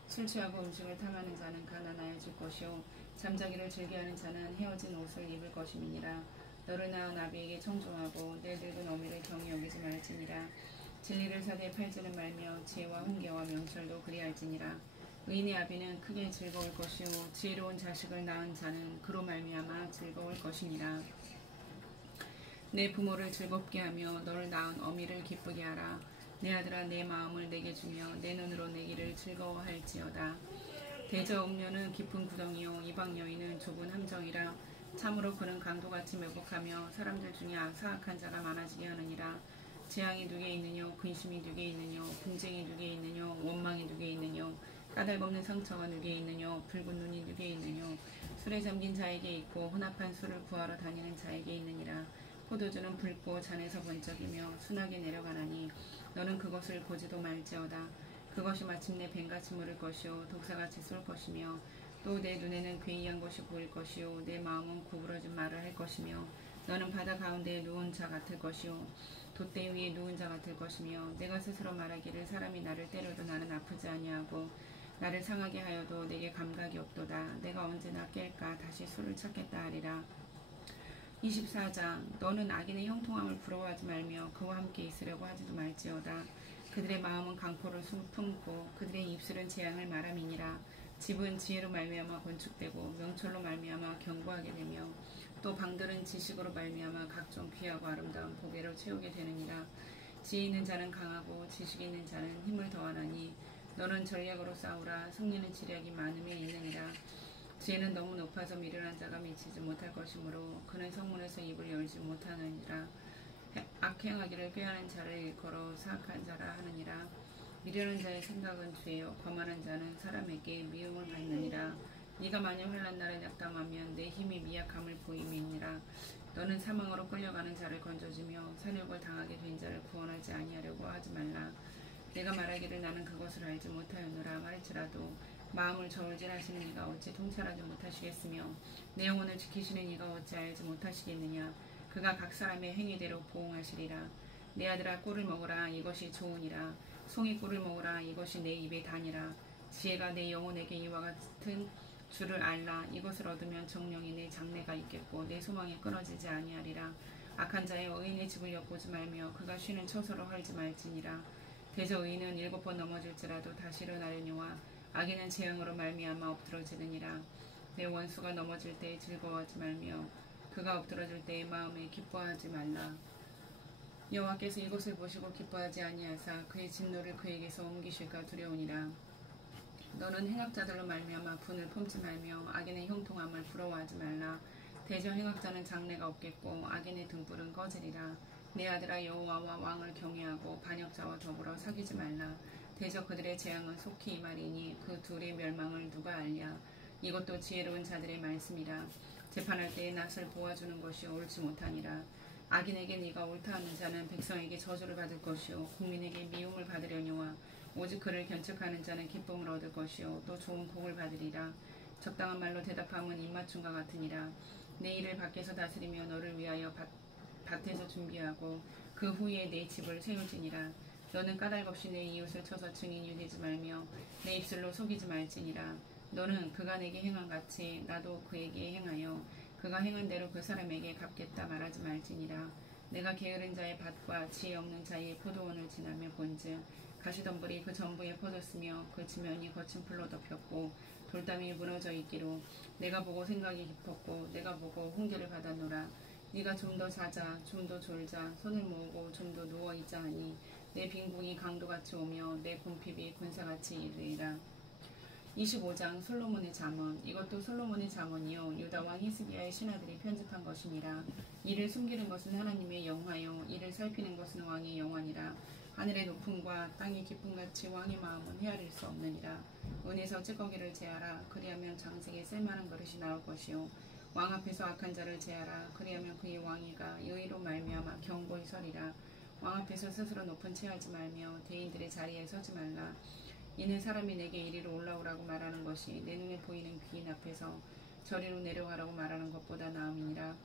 술 취하고 음식을 탐하는 자는 가난하여질 것이요 잠자기를 즐겨하는 자는 헤어진 옷을 입을 것임이니라. 너를 낳은 아비에게 청종하고 내 늙은 어미를 경히 여기지 말지니라. 진리를 사대에 팔지는 말며 지혜와 훈계와 명철도 그리할지니라. 의인의 아비는 크게 즐거울 것이요 지혜로운 자식을 낳은 자는 그로 말미암아 즐거울 것이니라. 내 부모를 즐겁게 하며 너를 낳은 어미를 기쁘게 하라. 내 아들아, 내 마음을 내게 주며 내 눈으로 내기를 즐거워할지어다. 대저 음료는 깊은 구덩이요 이방 여인은 좁은 함정이라. 참으로 그는 강도같이 매복하며 사람들 중에 사악한 자가 많아지게 하느니라. 재앙이 누게 있느뇨 근심이 누게 있느뇨 분쟁이 누게 있느뇨 원망이 누게 있느뇨 까닭없는 상처가 누게 있느뇨 붉은 눈이 누게 있느뇨. 술에 잠긴 자에게 있고 혼합한 술을 구하러 다니는 자에게 있느니라. 포도주는 붉고 잔에서 번쩍이며 순하게 내려가나니 너는 그것을 보지도 말지어다. 그것이 마침내 뱀같이 물을 것이요 독사같이 쏠 것이며 또 내 눈에는 괴이한 것이 보일 것이요 내 마음은 구부러진 말을 할 것이며 너는 바다 가운데에 누운 자 같을 것이요 돛대 위에 누운 자 같을 것이며 내가 스스로 말하기를 사람이 나를 때려도 나는 아프지 아니하고 나를 상하게 하여도 내게 감각이 없도다. 내가 언제나 깰까 다시 술을 찾겠다 하리라. 24장 너는 악인의 형통함을 부러워하지 말며 그와 함께 있으려고 하지도 말지어다. 그들의 마음은 강포를 품고 그들의 입술은 재앙을 말함이니라. 집은 지혜로 말미암아 건축되고 명철로 말미암아 견고하게 되며 또 방들은 지식으로 말미암아 각종 귀하고 아름다운 보배로 채우게 되느니라. 지혜 있는 자는 강하고 지식 있는 자는 힘을 더하나니 너는 전략으로 싸우라. 승리는 지략이 많음에 있느니라. 지혜는 너무 높아서 미련한 자가 미치지 못할 것이므로 그는 성문에서 입을 열지 못하느니라. 악행하기를 꾀하는 자를 일컬어 사악한 자라 하느니라. 미련한 자의 생각은 죄요 거만한 자는 사람에게 미움을 받느니라. 네가 만일 환난 날에 낙담하면 내 힘이 미약함을 보임이니라. 너는 사망으로 끌려가는 자를 건져주며 산욕을 당하게 된 자를 구원하지 아니하려고 하지 말라. 내가 말하기를 나는 그것을 알지 못하였노라 말할지라도 마음을 저울질하시는 이가 어찌 통찰하지 못하시겠으며 내 영혼을 지키시는 이가 어찌 알지 못하시겠느냐. 그가 각 사람의 행위대로 보응하시리라. 내 아들아, 꿀을 먹으라. 이것이 좋으니라. 송이 꿀을 먹으라. 이것이 내 입에 다니라. 지혜가 내 영혼에게 이와 같은 줄을 알라. 이것을 얻으면 정령이 내 장래가 있겠고 내 소망이 끊어지지 아니하리라. 악한 자의 의인의 집을 엿보지 말며 그가 쉬는 처소로 헐지 말지니라. 대저 의인은 7번 넘어질지라도 다시 일어나려니와 악인은 재앙으로 말미암아 엎드러지느니라. 내 원수가 넘어질 때에 즐거워하지 말며 그가 엎드러질 때에 마음에 기뻐하지 말라. 여호와께서 이것을 보시고 기뻐하지 아니하사 그의 진노를 그에게서 옮기실까 두려우니라. 너는 행악자들로 말미암아 분을 품지 말며 악인의 형통함을 부러워하지 말라. 대저 행악자는 장래가 없겠고 악인의 등불은 꺼지리라. 내 아들아, 여호와와 왕을 경외하고 반역자와 더불어 사귀지 말라. 대저 그들의 재앙은 속히 임하리니 그 둘의 멸망을 누가 알랴. 이것도 지혜로운 자들의 말씀이라. 재판할 때에 낯을 보아주는 것이 옳지 못하니라. 악인에게 네가 옳다 하는 자는 백성에게 저주를 받을 것이요 국민에게 미움을 받으려니와 오직 그를 견책하는 자는 기쁨을 얻을 것이요 또 좋은 복을 받으리라. 적당한 말로 대답함은 입맞춤과 같으니라. 내 일을 밖에서 다스리며 너를 위하여 밭에서 준비하고 그 후에 내 집을 세울지니라. 너는 까닭없이 내 이웃을 쳐서 증인이 되지 말며 내 입술로 속이지 말지니라. 너는 그가 내게 행한 같이 나도 그에게 행하여 그가 행한 대로 그 사람에게 갚겠다 말하지 말지니라. 내가 게으른 자의 밭과 지혜 없는 자의 포도원을 지나며 본즉 가시덤불이 그 전부에 퍼졌으며 그 지면이 거친 풀로 덮였고 돌담이 무너져 있기로 내가 보고 생각이 깊었고 내가 보고 훈계를 받았노라. 네가 좀 더 자자 좀 더 졸자 손을 모으고 좀 더 누워있자 하니 내 빈궁이 강도같이 오며 내 궁핍이 군사같이 이르리라. 25장 솔로몬의 잠언. 이것도 솔로몬의 잠언이요 유다 왕 히스기야의 신하들이 편집한 것이니라. 이를 숨기는 것은 하나님의 영화요 이를 살피는 것은 왕의 영화니라. 하늘의 높음과 땅의 깊음같이 왕의 마음은 헤아릴 수 없느니라. 은에서 찌꺼기를 제하라. 그리하면 장색에 쓸만한 그릇이 나올 것이요 왕 앞에서 악한 자를 제하라. 그리하면 그의 왕위가 의의로 말미암아 견고히 서리라. 왕 앞에서 스스로 높은 체하지 말며 대인들의 자리에 서지 말라. 이는 사람이 내게 이리로 올라오라고 말하는 것이 내 눈에 보이는 귀인 앞에서 저리로 내려가라고 말하는 것보다 나음이니라.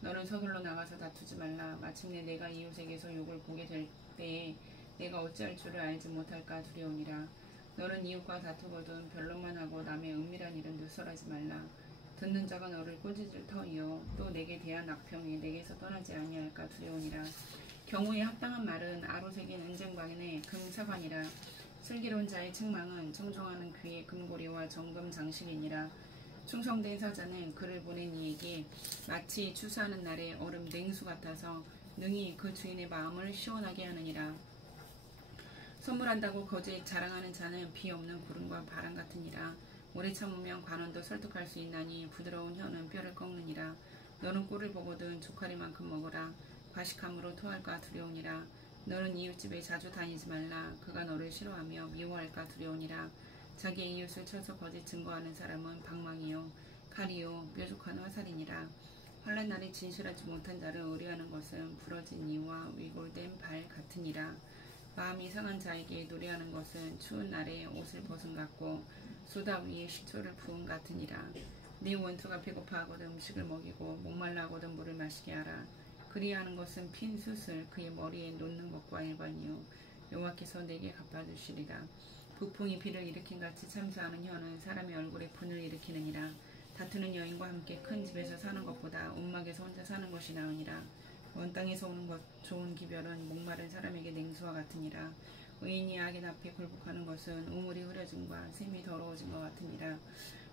너는 서둘러 나가서 다투지 말라. 마침내 내가 이웃에게서 욕을 보게 될 때에 내가 어찌할 줄을 알지 못할까 두려우니라. 너는 이웃과 다투거든 변론만 하고 남의 은밀한 일은 누설하지 말라. 듣는 자가 너를 꾸짖을 터이요 또 내게 대한 악평이 내게서 떠나지 아니할까 두려우니라. 경우에 합당한 말은 아로새긴 은쟁반의 금사관이라. 슬기로운 자의 책망은 청종하는 귀의 금고리와 정금 장식이니라. 충성된 사자는 그를 보낸 이에게 마치 추수하는 날의 얼음 냉수 같아서 능히 그 주인의 마음을 시원하게 하느니라. 선물한다고 거짓 자랑하는 자는 비 없는 구름과 바람 같으니라. 오래 참으면 관원도 설득할 수 있나니 부드러운 혀는 뼈를 꺾느니라. 너는 꼴을 보거든 조카리만큼 먹으라. 과식함으로 토할까 두려우니라. 너는 이웃집에 자주 다니지 말라. 그가 너를 싫어하며 미워할까 두려우니라. 자기의 이웃을 쳐서 거짓 증거하는 사람은 방망이요 칼이요 뾰족한 화살이니라. 환난 날에 진실하지 못한 자를 의뢰하는 것은 부러진 이와 위골된 발 같으니라. 마음이 상한 자에게 노래하는 것은 추운 날에 옷을 벗은 같고 소다 위에 식초를 부은 같으니라. 네 원수가 배고파하거든 음식을 먹이고 목말라 하거든 물을 마시게 하라. 그리하는 것은 핀 숯을 그의 머리에 놓는 것과 일반이요 여호와께서 내게 갚아주시리라. 북풍이 비를 일으킨 같이 참수하는 혀는 사람의 얼굴에 분을 일으키느니라. 다투는 여인과 함께 큰 집에서 사는 것보다 움막에서 혼자 사는 것이 나으니라. 먼 땅에서 오는 것 좋은 기별은 목마른 사람에게 냉수와 같으니라. 의인이 악인 앞에 굴복하는 것은 우물이 흐려짐과 샘이 더러워진 것 같으니라.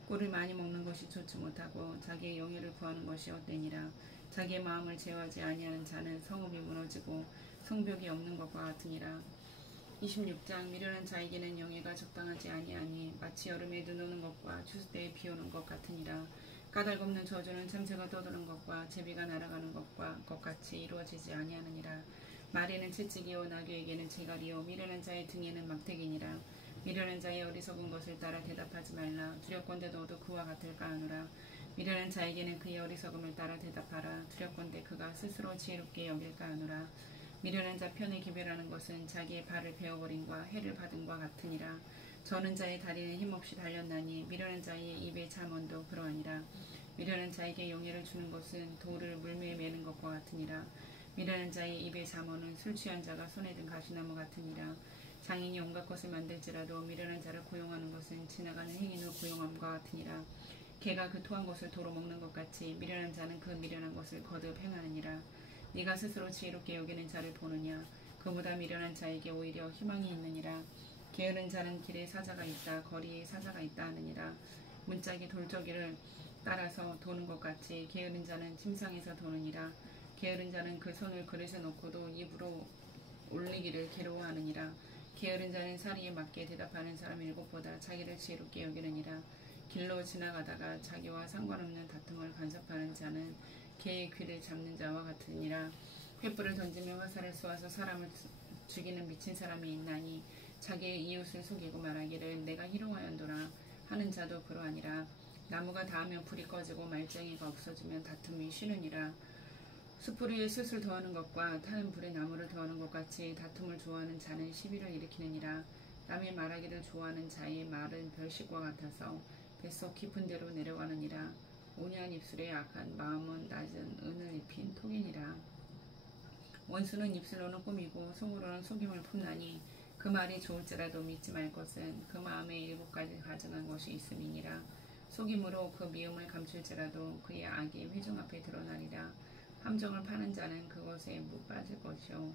꿀을 많이 먹는 것이 좋지 못하고 자기의 영예를 구하는 것이 헛되니라. 자기의 마음을 제어하지 아니하는 자는 성읍이 무너지고 성벽이 없는 것과 같으니라. 26장 미련한 자에게는 영예가 적당하지 아니하니 마치 여름에 눈 오는 것과 추수 때에 비 오는 것 같으니라. 까닭없는 저주는 참새가 떠도는 것과 제비가 날아가는 것과 같이 이루어지지 아니하느니라. 말에는 채찍이요 나귀에게는 제갈이요 미련한 자의 등에는 막대기니라. 미련한 자의 어리석은 것을 따라 대답하지 말라. 두렵건대 너도 그와 같을까 하노라. 미련한 자에게는 그의 어리석음을 따라 대답하라. 두렵건대 그가 스스로 지혜롭게 여길까 하노라. 미련한 자 편에 기별하는 것은 자기의 발을 베어버림과 해를 받음과 같으니라. 저는 자의 다리는 힘없이 달렸나니 미련한 자의 입의 잠언도 그러하니라. 미련한 자에게 용예를 주는 것은 돌을 물매에 매는 것과 같으니라. 미련한 자의 입의 잠언은 술 취한 자가 손에 든 가시나무 같으니라. 장인이 온갖 것을 만들지라도 미련한 자를 고용하는 것은 지나가는 행인을 고용함과 같으니라. 개가 그 토한 것을 도로 먹는 것 같이 미련한 자는 그 미련한 것을 거듭 행하느니라. 네가 스스로 지혜롭게 여기는 자를 보느냐. 그보다 미련한 자에게 오히려 희망이 있느니라. 게으른 자는 길에 사자가 있다 거리에 사자가 있다 하느니라. 문짝이 돌저기를 따라서 도는 것 같이 게으른 자는 침상에서 도느니라. 게으른 자는 그 손을 그릇에 놓고도 입으로 올리기를 괴로워하느니라. 게으른 자는 사리에 맞게 대답하는 사람 일곱보다 자기를 지혜롭게 여기느니라. 길로 지나가다가 자기와 상관없는 다툼을 간섭하는 자는 개의 귀를 잡는 자와 같으니라. 횃불을 던지며 화살을 쏘아서 사람을 죽이는 미친 사람이 있나니 자기의 이웃을 속이고 말하기를 내가 희롱하였노라 하는 자도 그러하니라. 나무가 닿으면 불이 꺼지고 말쟁이가 없어지면 다툼이 쉬느니라. 숯불 위에 숯을 더하는 것과 타는 불에 나무를 더하는 것 같이 다툼을 좋아하는 자는 시비를 일으키느니라. 남의 말하기를 좋아하는 자의 말은 별식과 같아서 뱃속 깊은 데로 내려가느니라. 온유한 입술에 악한 마음은 낮은 은을 입힌 톡이니라. 원수는 입술로는 꾸미고 속으로는 속임을 품나니 그 말이 좋을지라도 믿지 말 것은 그 마음에 7가지 가증한 것이 있음이니라. 속임으로 그 미움을 감출지라도 그의 악이 회중 앞에 드러나리라. 함정을 파는 자는 그것에 못 빠질 것이요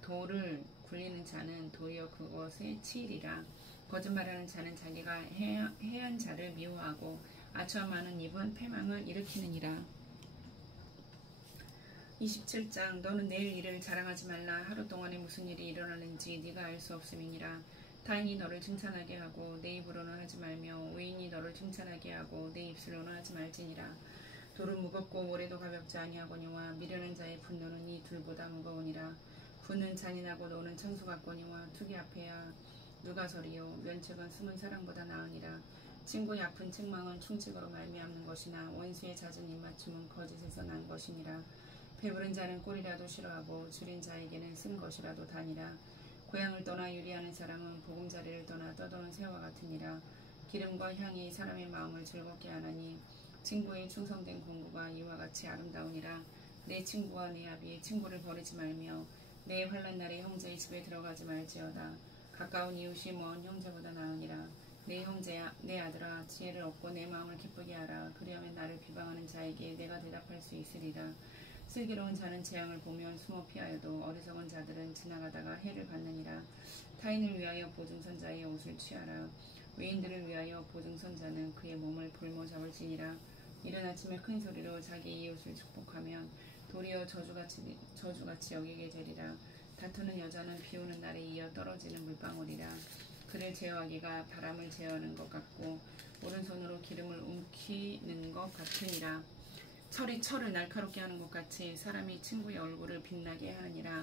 돌을 굴리는 자는 도리어 그것에 치이리라. 거짓말하는 자는 자기가 해한 자를 미워하고 아첨하는 입은 패망을 일으키느니라. 27장. 너는 내일 일을 자랑하지 말라. 하루 동안에 무슨 일이 일어나는지 네가 알 수 없음이니라. 타인이 너를 칭찬하게 하고 내 입으로는 하지 말며 의인이 너를 칭찬하게 하고 내 입술로는 하지 말지니라. 돌은 무겁고 모래도 가볍지 아니하거니와 미련한 자의 분노는 이 둘보다 무거우니라. 분은 잔인하고 노는 창수 같거니와 투기 앞에야 누가 서리요. 면책은 숨은 사랑보다 나으니라. 친구의 아픈 책망은 충직으로 말미암는 것이나 원수의 잦은 입맞춤은 거짓에서 난 것이니라. 배부른 자는 꼴이라도 싫어하고 줄인 자에게는 쓴 것이라도 다니라. 고향을 떠나 유리하는 사람은 보금자리를 떠나 떠도는 새와 같으니라. 기름과 향이 사람의 마음을 즐겁게 하나니 친구의 충성된 공부가 이와 같이 아름다우니라. 내 친구와 내 아비의 친구를 버리지 말며 내 환난 날에 형제의 집에 들어가지 말지어다. 가까운 이웃이 먼 형제보다 나으니라. 내 형제야, 내 아들아, 지혜를 얻고 내 마음을 기쁘게 하라. 그리하면 나를 비방하는 자에게 내가 대답할 수 있으리라. 슬기로운 자는 재앙을 보면 숨어 피하여도 어리석은 자들은 지나가다가 해를 받느니라. 타인을 위하여 보증선자의 옷을 취하라. 외인들을 위하여 보증선자는 그의 몸을 볼모 잡을지니라. 이른 아침에 큰 소리로 자기 이웃을 축복하면 도리어 저주같이 여기게 되리라. 다투는 여자는 비오는 날에 이어 떨어지는 물방울이라. 그를 제어하기가 바람을 제어하는 것 같고 오른손으로 기름을 움키는 것 같으니라. 철이 철을 날카롭게 하는 것 같이 사람이 친구의 얼굴을 빛나게 하느니라.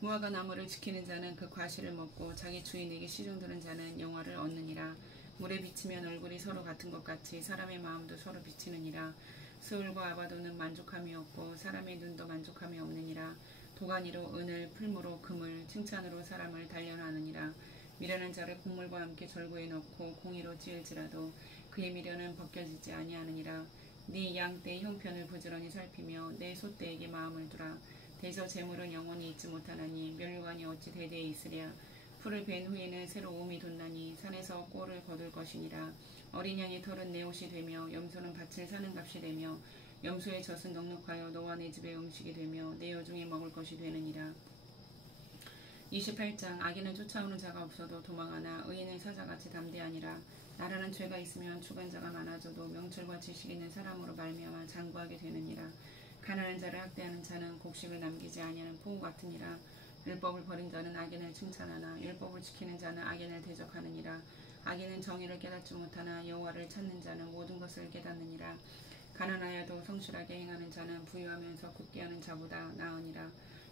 무화과 나무를 지키는 자는 그 과실을 먹고 자기 주인에게 시중드는 자는 영화를 얻느니라. 물에 비치면 얼굴이 서로 같은 것 같이 사람의 마음도 서로 비치느니라. 스울과 아바도는 만족함이 없고 사람의 눈도 만족함이 없느니라. 도가니로 은을, 풀무로 금을, 칭찬으로 사람을 단련하느니라. 미련한 자를 곡물과 함께 절구에 넣고 공의로 찌을지라도 그의 미련은 벗겨지지 아니하느니라. 네 양떼의 형편을 부지런히 살피며 내 소떼에게 마음을 두라. 대저 재물은 영원히 있지 못하나니 멸류관이 어찌 대대에 있으랴. 풀을 벤 후에는 새로 오음이 돋나니 산에서 꼴을 거둘 것이니라. 어린 양의 털은 내 옷이 되며 염소는 밭을 사는 값이 되며 염소의 젖은 넉넉하여 너와 내 집의 음식이 되며 내 여중에 먹을 것이 되느니라. 28장. 악인을 쫓아오는 자가 없어도 도망하나 의인은 사자같이 담대하니라. 나라는 죄가 있으면 주관자가 많아져도 명철과 지식 있는 사람으로 말미암아 장구하게 되느니라. 가난한 자를 학대하는 자는 곡식을 남기지 아니하는 포구 같으니라. 율법을 버린 자는 악인을 칭찬하나 율법을 지키는 자는 악인을 대적하느니라. 악인은 정의를 깨닫지 못하나 여호와를 찾는 자는 모든 것을 깨닫느니라. 가난하여도 성실하게 행하는 자는 부유하면서 굳게 하는 자보다 나으니라.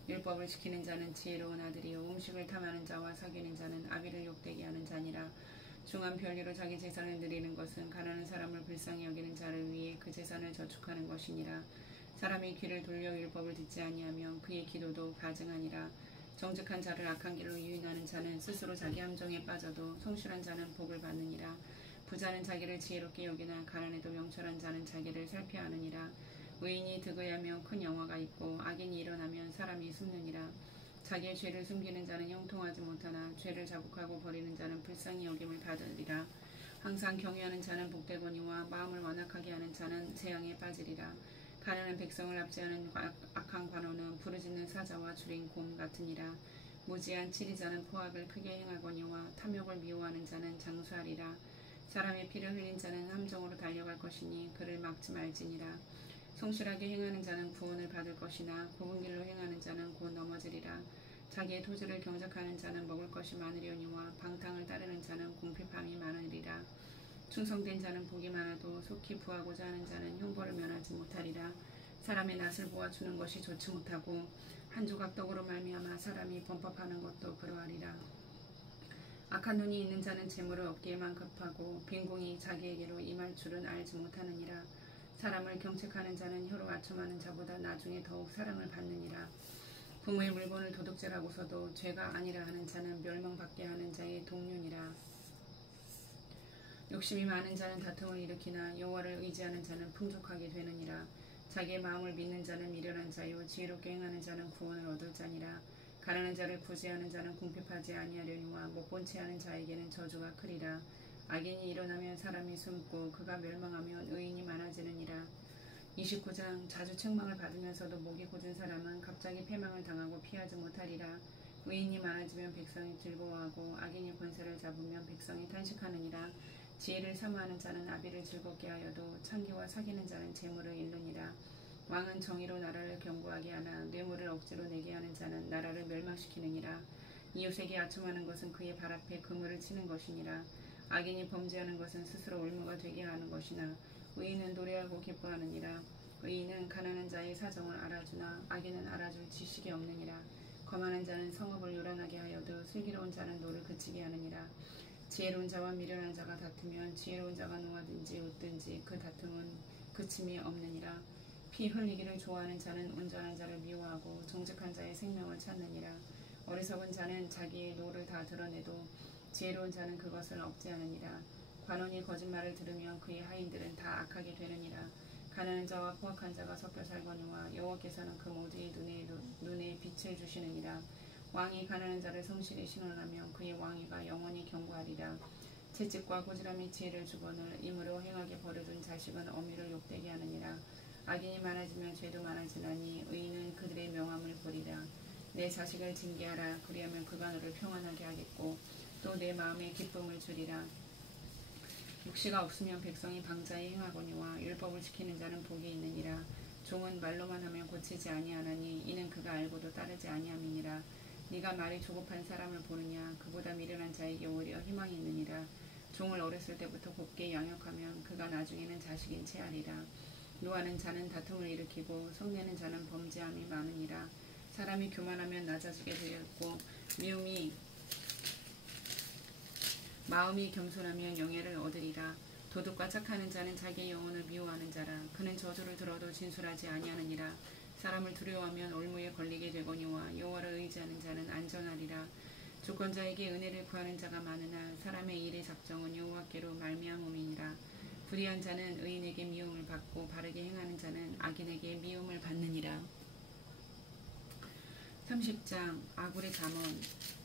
율법을 지키는 자는 지혜로운 아들이요 음식을 탐하는 자와 사귀는 자는 아비를 욕되게 하는 자니라. 중한 별리로 자기 재산을 누리는 것은 가난한 사람을 불쌍히 여기는 자를 위해 그 재산을 저축하는 것이니라. 사람이 귀를 돌려 율법을 듣지 아니하면 그의 기도도 가증하니라. 정직한 자를 악한 길로 유인하는 자는 스스로 자기 함정에 빠져도 성실한 자는 복을 받느니라. 부자는 자기를 지혜롭게 여기나 가난해도 명철한 자는 자기를 살펴 하느니라. 의인이 득의하면 큰 영화가 있고 악인이 일어나면 사람이 숨느니라. 자기의 죄를 숨기는 자는 형통하지 못하나 죄를 자복하고 버리는 자는 불쌍히 여김을 받으리라. 항상 경외하는 자는 복되거니와 마음을 완악하게 하는 자는 재앙에 빠지리라. 가난한 백성을 압제하는 악한 관원은 부르짖는 사자와 줄인 곰 같으니라. 무지한 치리자는 포악을 크게 행하거니와 탐욕을 미워하는 자는 장수하리라. 사람의 피를 흘린 자는 함정으로 달려갈 것이니 그를 막지 말지니라. 성실하게 행하는 자는 구원을 받을 것이나 좁은 길로 행하는 자는 곧 넘어지리라. 자기의 토지를 경작하는 자는 먹을 것이 많으려니와 방탕을 따르는 자는 궁핍함이 많으리라. 충성된 자는 복이 많아도 속히 부하고자 하는 자는 형벌을 면하지 못하리라. 사람의 낯을 보아주는 것이 좋지 못하고 한 조각 떡으로 말미암아 사람이 범법하는 것도 그러하리라. 악한 눈이 있는 자는 재물을 얻기에만 급하고 빈궁이 자기에게로 임할 줄은 알지 못하느니라. 사람을 경책하는 자는 혀로 아첨하는 자보다 나중에 더욱 사랑을 받느니라. 부모의 물건을 도둑질하고서도 죄가 아니라 하는 자는 멸망받게 하는 자의 동료니라. 욕심이 많은 자는 다툼을 일으키나 여호와를 의지하는 자는 풍족하게 되느니라. 자기의 마음을 믿는 자는 미련한 자요 지혜롭게 행하는 자는 구원을 얻을 자니라. 가난한 자를 구제하는 자는 궁핍하지 아니하려니와 못본 채 하는 자에게는 저주가 크리라. 악인이 일어나면 사람이 숨고 그가 멸망하면 의인이 많아지느니라. 29장. 자주 책망을 받으면서도 목이 곧은 사람은 갑자기 패망을 당하고 피하지 못하리라. 의인이 많아지면 백성이 즐거워하고 악인이 권세를 잡으면 백성이 탄식하느니라. 지혜를 사모하는 자는 아비를 즐겁게 하여도 창기와 사귀는 자는 재물을 잃느니라. 왕은 정의로 나라를 견고하게 하나 뇌물을 억지로 내게 하는 자는 나라를 멸망시키느니라. 이웃에게 아첨하는 것은 그의 발 앞에 그물을 치는 것이니라. 악인이 범죄하는 것은 스스로 올무가 되게 하는 것이나 의인은 노래하고 기뻐하느니라. 의인은 가난한 자의 사정을 알아주나 악인은 알아줄 지식이 없느니라. 거만한 자는 성읍을 요란하게 하여도 슬기로운 자는 노를 그치게 하느니라. 지혜로운 자와 미련한 자가 다투면 지혜로운 자가 노하든지 웃든지 그 다툼은 그침이 없느니라. 피 흘리기를 좋아하는 자는 온전한 자를 미워하고 정직한 자의 생명을 찾느니라. 어리석은 자는 자기의 노를 다 드러내도 지혜로운 자는 그것을 억제하느니라. 관원이 거짓말을 들으면 그의 하인들은 다 악하게 되느니라. 가난한 자와 포악한 자가 섞여 살거니와 여호와께서는 그 모두의 눈에 빛을 주시느니라. 왕이 가난한 자를 성실히 신원하면 그의 왕위가 영원히 견고하리라. 채찍과 고지람이 지혜를 주거늘 임으로 행하게 버려둔 자식은 어미를 욕되게 하느니라. 악인이 많아지면 죄도 많아지나니 의인은 그들의 명함을 보리라. 내 자식을 징계하라. 그리하면 그가 너를 평안하게 하겠고 또 내 마음에 기쁨을 주리라. 묵시가 없으면 백성이 방자히 행하거니와 율법을 지키는 자는 복이 있느니라. 종은 말로만 하면 고치지 아니하나니 이는 그가 알고도 따르지 아니함이니라. 네가 말이 조급한 사람을 보느냐. 그보다 미련한 자에게 오히려 희망이 있느니라. 종을 어렸을 때부터 곱게 양육하면 그가 나중에는 자식인 채 하리라. 노하는 자는 다툼을 일으키고 성내는 자는 범죄함이 많으니라. 사람이 교만하면 낮아지게 되었고 마음이 겸손하면 영예를 얻으리라. 도둑과 착하는 자는 자기의 영혼을 미워하는 자라. 그는 저주를 들어도 진술하지 아니하느니라. 사람을 두려워하면 올무에 걸리게 되거니와 여호와를 의지하는 자는 안전하리라. 주권자에게 은혜를 구하는 자가 많으나 사람의 일의 작정은 여호와께로 말미암음이니라. 불의한 자는 의인에게 미움을 받고 바르게 행하는 자는 악인에게 미움을 받느니라. 30장 아굴의 잠언.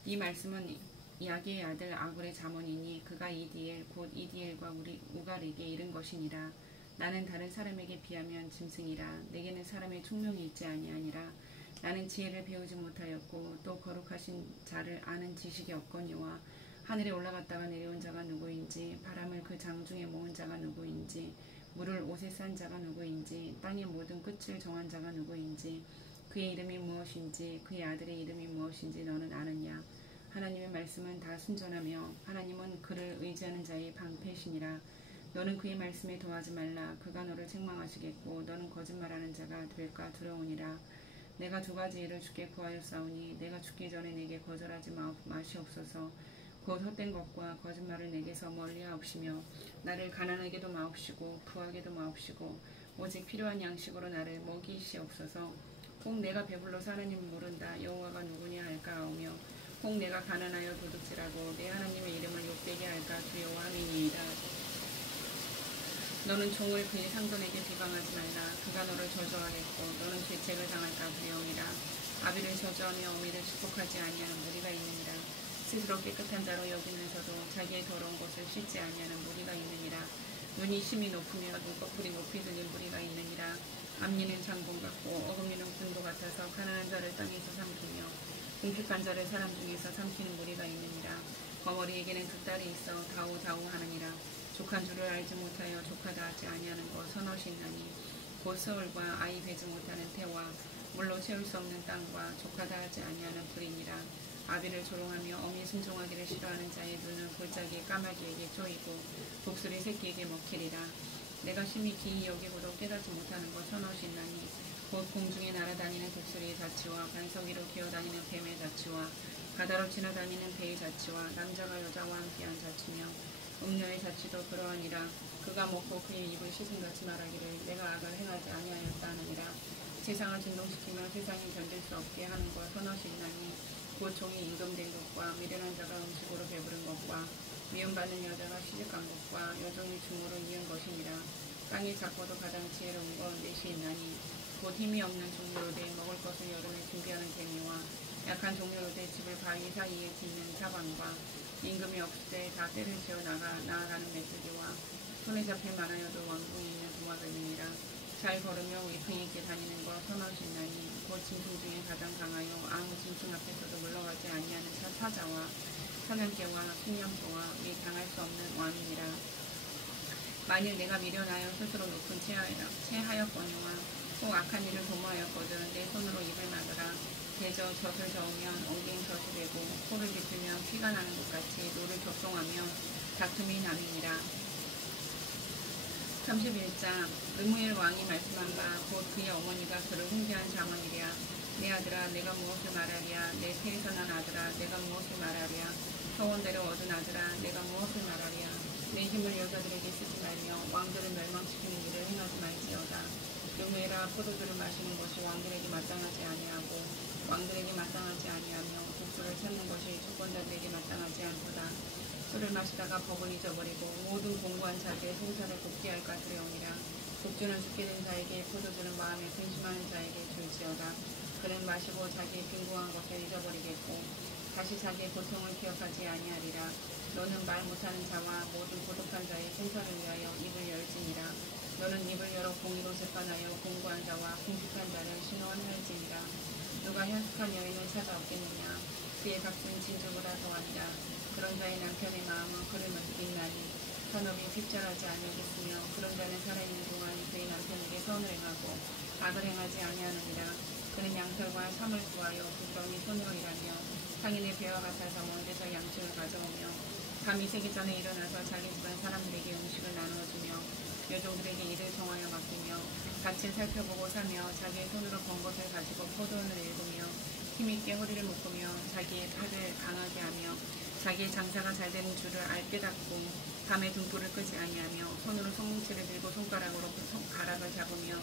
이 말씀은 야게의 아들 아굴의 잠언이니 그가 이디엘 곧 이디엘과 우갈에게 이른 것이니라. 나는 다른 사람에게 비하면 짐승이라. 내게는 사람의 총명이 있지 아니하니라. 나는 지혜를 배우지 못하였고 또 거룩하신 자를 아는 지식이 없거니와 하늘에 올라갔다가 내려온 자가 누구인지 바람을 그 장중에 모은 자가 누구인지 물을 옷에 싼 자가 누구인지 땅의 모든 끝을 정한 자가 누구인지 그의 이름이 무엇인지 그의 아들의 이름이 무엇인지 너는 아느냐. 하나님의 말씀은 다 순전하며 하나님은 그를 의지하는 자의 방패시니라. 너는 그의 말씀에 도하지 말라. 그가 너를 책망하시겠고 너는 거짓말하는 자가 될까 두려우니라. 내가 두 가지 일을 주께 구하였사오니 내가 죽기 전에 내게 거절하지 마시옵소서. 곧 헛된 것과 거짓말을 내게서 멀리하옵시며 나를 가난하게도 마옵시고 부하게도 마옵시고 오직 필요한 양식으로 나를 먹이시옵소서. 혹 내가 배불러서 하나님을 모른다 여호와가 누구냐 할까 하오며 혹 내가 가난하여 도둑질하고 내 하나님의 이름을 욕되게 할까 두려워함이니이다. 너는 종을 그의 상전에게 비방하지 말라. 그가 너를 저주하겠고 너는 죄책을 당할까 두려우니라. 아비를 저주하며 어미를 축복하지 아니하는 무리가 있느니라. 스스로 깨끗한 자로 여기면서도 자기의 더러운 것을 씻지 아니하는 무리가 있느니라. 눈이 심히 높으며 눈꺼풀이 높이 들린 무리가 있느니라. 앞니는 장군 같고 어금니는 군도 같아서 가난한 자를 땅에서 삼키며 궁핍한 자를 사람 중에서 삼키는 무리가 있느니라. 거머리에게는 두 딸이 있어 다우다우 하느니라. 족한 줄을 알지 못하여 족하다 하지 아니하는 것 서너시 있나니 곧 서울과 아이 베지 못하는 태와 물로 채울 수 없는 땅과 족하다 하지 아니하는 불이니라. 아비를 조롱하며 어미 순종하기를 싫어하는 자의 눈은 골짜기 까마귀에게 쪼이고 독수리 새끼에게 먹히리라. 내가 심히 기이 여기고도 깨닫지 못하는 것 서너시 있나니 곧 공중에 날아다니는 독수리의 자치와 반석 위로 기어다니는 뱀의 자치와 바다로 지나다니는 배의 자치와 남자가 여자와 함께한 자치며 음녀의 자치도 그러하니라. 그가 먹고 그의 입을 씻음같이 말하기를 내가 악을 행하지 아니하였다 하느니라. 세상을 진동시키며 세상이 견딜 수 없게 하는 것 서너시 있나니 곧 종이 임금된 것과 미련한 자가 음식으로 배부른 것과 미움받는 여자가 시집간 것과 여종이 중으로 이은 것이니라. 땅이 작고도 가장 지혜로운 건 넷이 있나니 곧 힘이 없는 종류로되 먹을 것을 여름에 준비하는 개미와 약한 종류로되 집을 바위 사이에 짓는 사방과 임금이 없을 때 다 때를 지어 나아가는 메뚜기와 손에 잡힐 만하여도 왕궁에 있는 도마뱀이니라. 잘 걸으며 위풍이 있게 다니는 것 선할 수 있나니 곧 짐승 중에 가장 강하여 아무 짐승 앞에서도 물러가지 아니하는 사자와 사냥개와 숙련포와 및 당할 수 없는 왕이니라. 만일 내가 미련하여 스스로 높은 체하였거니와 또 악한 일을 도모하였거든 내 손으로 입을 막으라. 대저 젖을 저으면 엉덩이 젖이 되고 코를 비틀면 피가 나는 것 같이 노를 적송하며 다툼이 남이니라. 31장 르무엘 왕이 말씀한 바 곧 그의 어머니가 그를 훈계한 자문이랴. 내 아들아 내가 무엇을 말하랴. 내 태에서 난 아들아 내가 무엇을 말하랴. 서원대로 얻은 아들아 내가 무엇을 말하랴. 내 힘을 여자들에게 쓰지 말며 왕들을 멸망시키는 일을 행하지 말지어다. 르무엘아 포도주를 마시는 것이 왕들에게 마땅하지 아니하고 왕들에게 마땅하지 아니하며 독주를 찾는 것이 주권자들에게 마땅하지 않도다. 술을 마시다가 법을 잊어버리고 모든 공고한 자들의 송사를 곱게 할까 두려우니라. 독주는 죽게 된 자에게 포도주는 마음에 근심하는 자에게 줄지어다. 그는 마시고 자기의 빈궁한 것을 잊어버리겠고 다시 자기의 고통을 기억하지 아니하리라. 너는 말 못하는 자와 모든 고독한 자의 송사를 위하여 입을 열지니라. 너는 입을 열어 공의로 재판하여 공고한 자와 궁핍한 자를 신원할지니라. 누가 현숙한 여인을 찾아오겠느냐. 그의 값은 진주보다 더하니라. 그런 자의 남편의 마음은 그를 믿나니 선업이 핍절하지 아니하겠으며 그런 자는 살아있는 동안 그의 남편에게 선을 행하고 악을 행하지 아니하느니라. 그는 양털과 삼을 구하여 부끄러움이 손으로 일하며 상인의 배와 같아서 먼 데서 양식을 가져오며 밤이 새기 전에 일어나서 자기 집안 사람들에게 음식을 나누어주며 여종들에게 일을 정하여 맡기며 밭을 살펴보고 사며 자기의 손으로 번 것을 가지고 포도원을 일구며 힘있게 허리를 묶으며 자기의 팔을 강하게 하며 자기의 장사가 잘 되는 줄을 알 깨닫고 밤에 등불을 끄지 아니하며 손으로 손뭉치를 들고 손가락으로 가락을 잡으며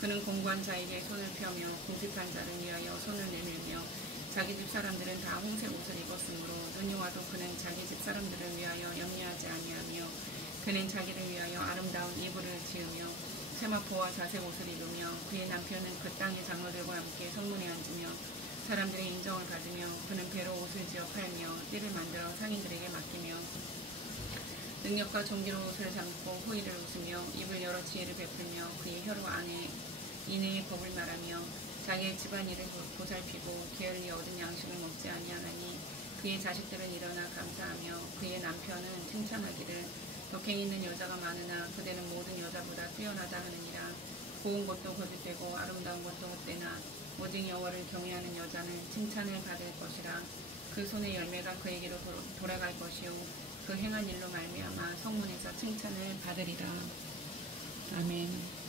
그는 공고한 자에게 손을 펴며 궁핍한 자를 위하여 손을 내밀며 자기 집 사람들은 다 홍색 옷을 입었으므로 눈이 와도 그는 자기 집 사람들을 위하여 염려하지 아니하며 그는 자기를 위하여 아름다운 이불을 지으며 세마포와 자색 옷을 입으며 그의 남편은 그 땅의 장로들과 함께 성문에 앉으며 사람들의 인정을 받으며 그는 배로 옷을 지어 팔며 띠를 만들어 상인들에게 맡기며 능력과 종기로 옷을 잠고 후의를 웃으며 입을 열어 지혜를 베풀며 그의 혀로 이내의 법을 말하며 자기의 집안일을 보살피고 게을리 얻은 양식을 먹지 아니하나니 그의 자식들은 일어나 감사하며 그의 남편은 칭찬하기를 덕행 있는 여자가 많으나 그대는 모든 여자보다 뛰어나다 하느니라. 고운 것도 거짓되고 아름다운 것도 헛되나 오직 여호와를 경외하는 여자는 칭찬을 받을 것이라. 그 손의 열매가 그에게로 돌아갈 것이요 그 행한 일로 말미암아 성문에서 칭찬을 받으리라. 아멘.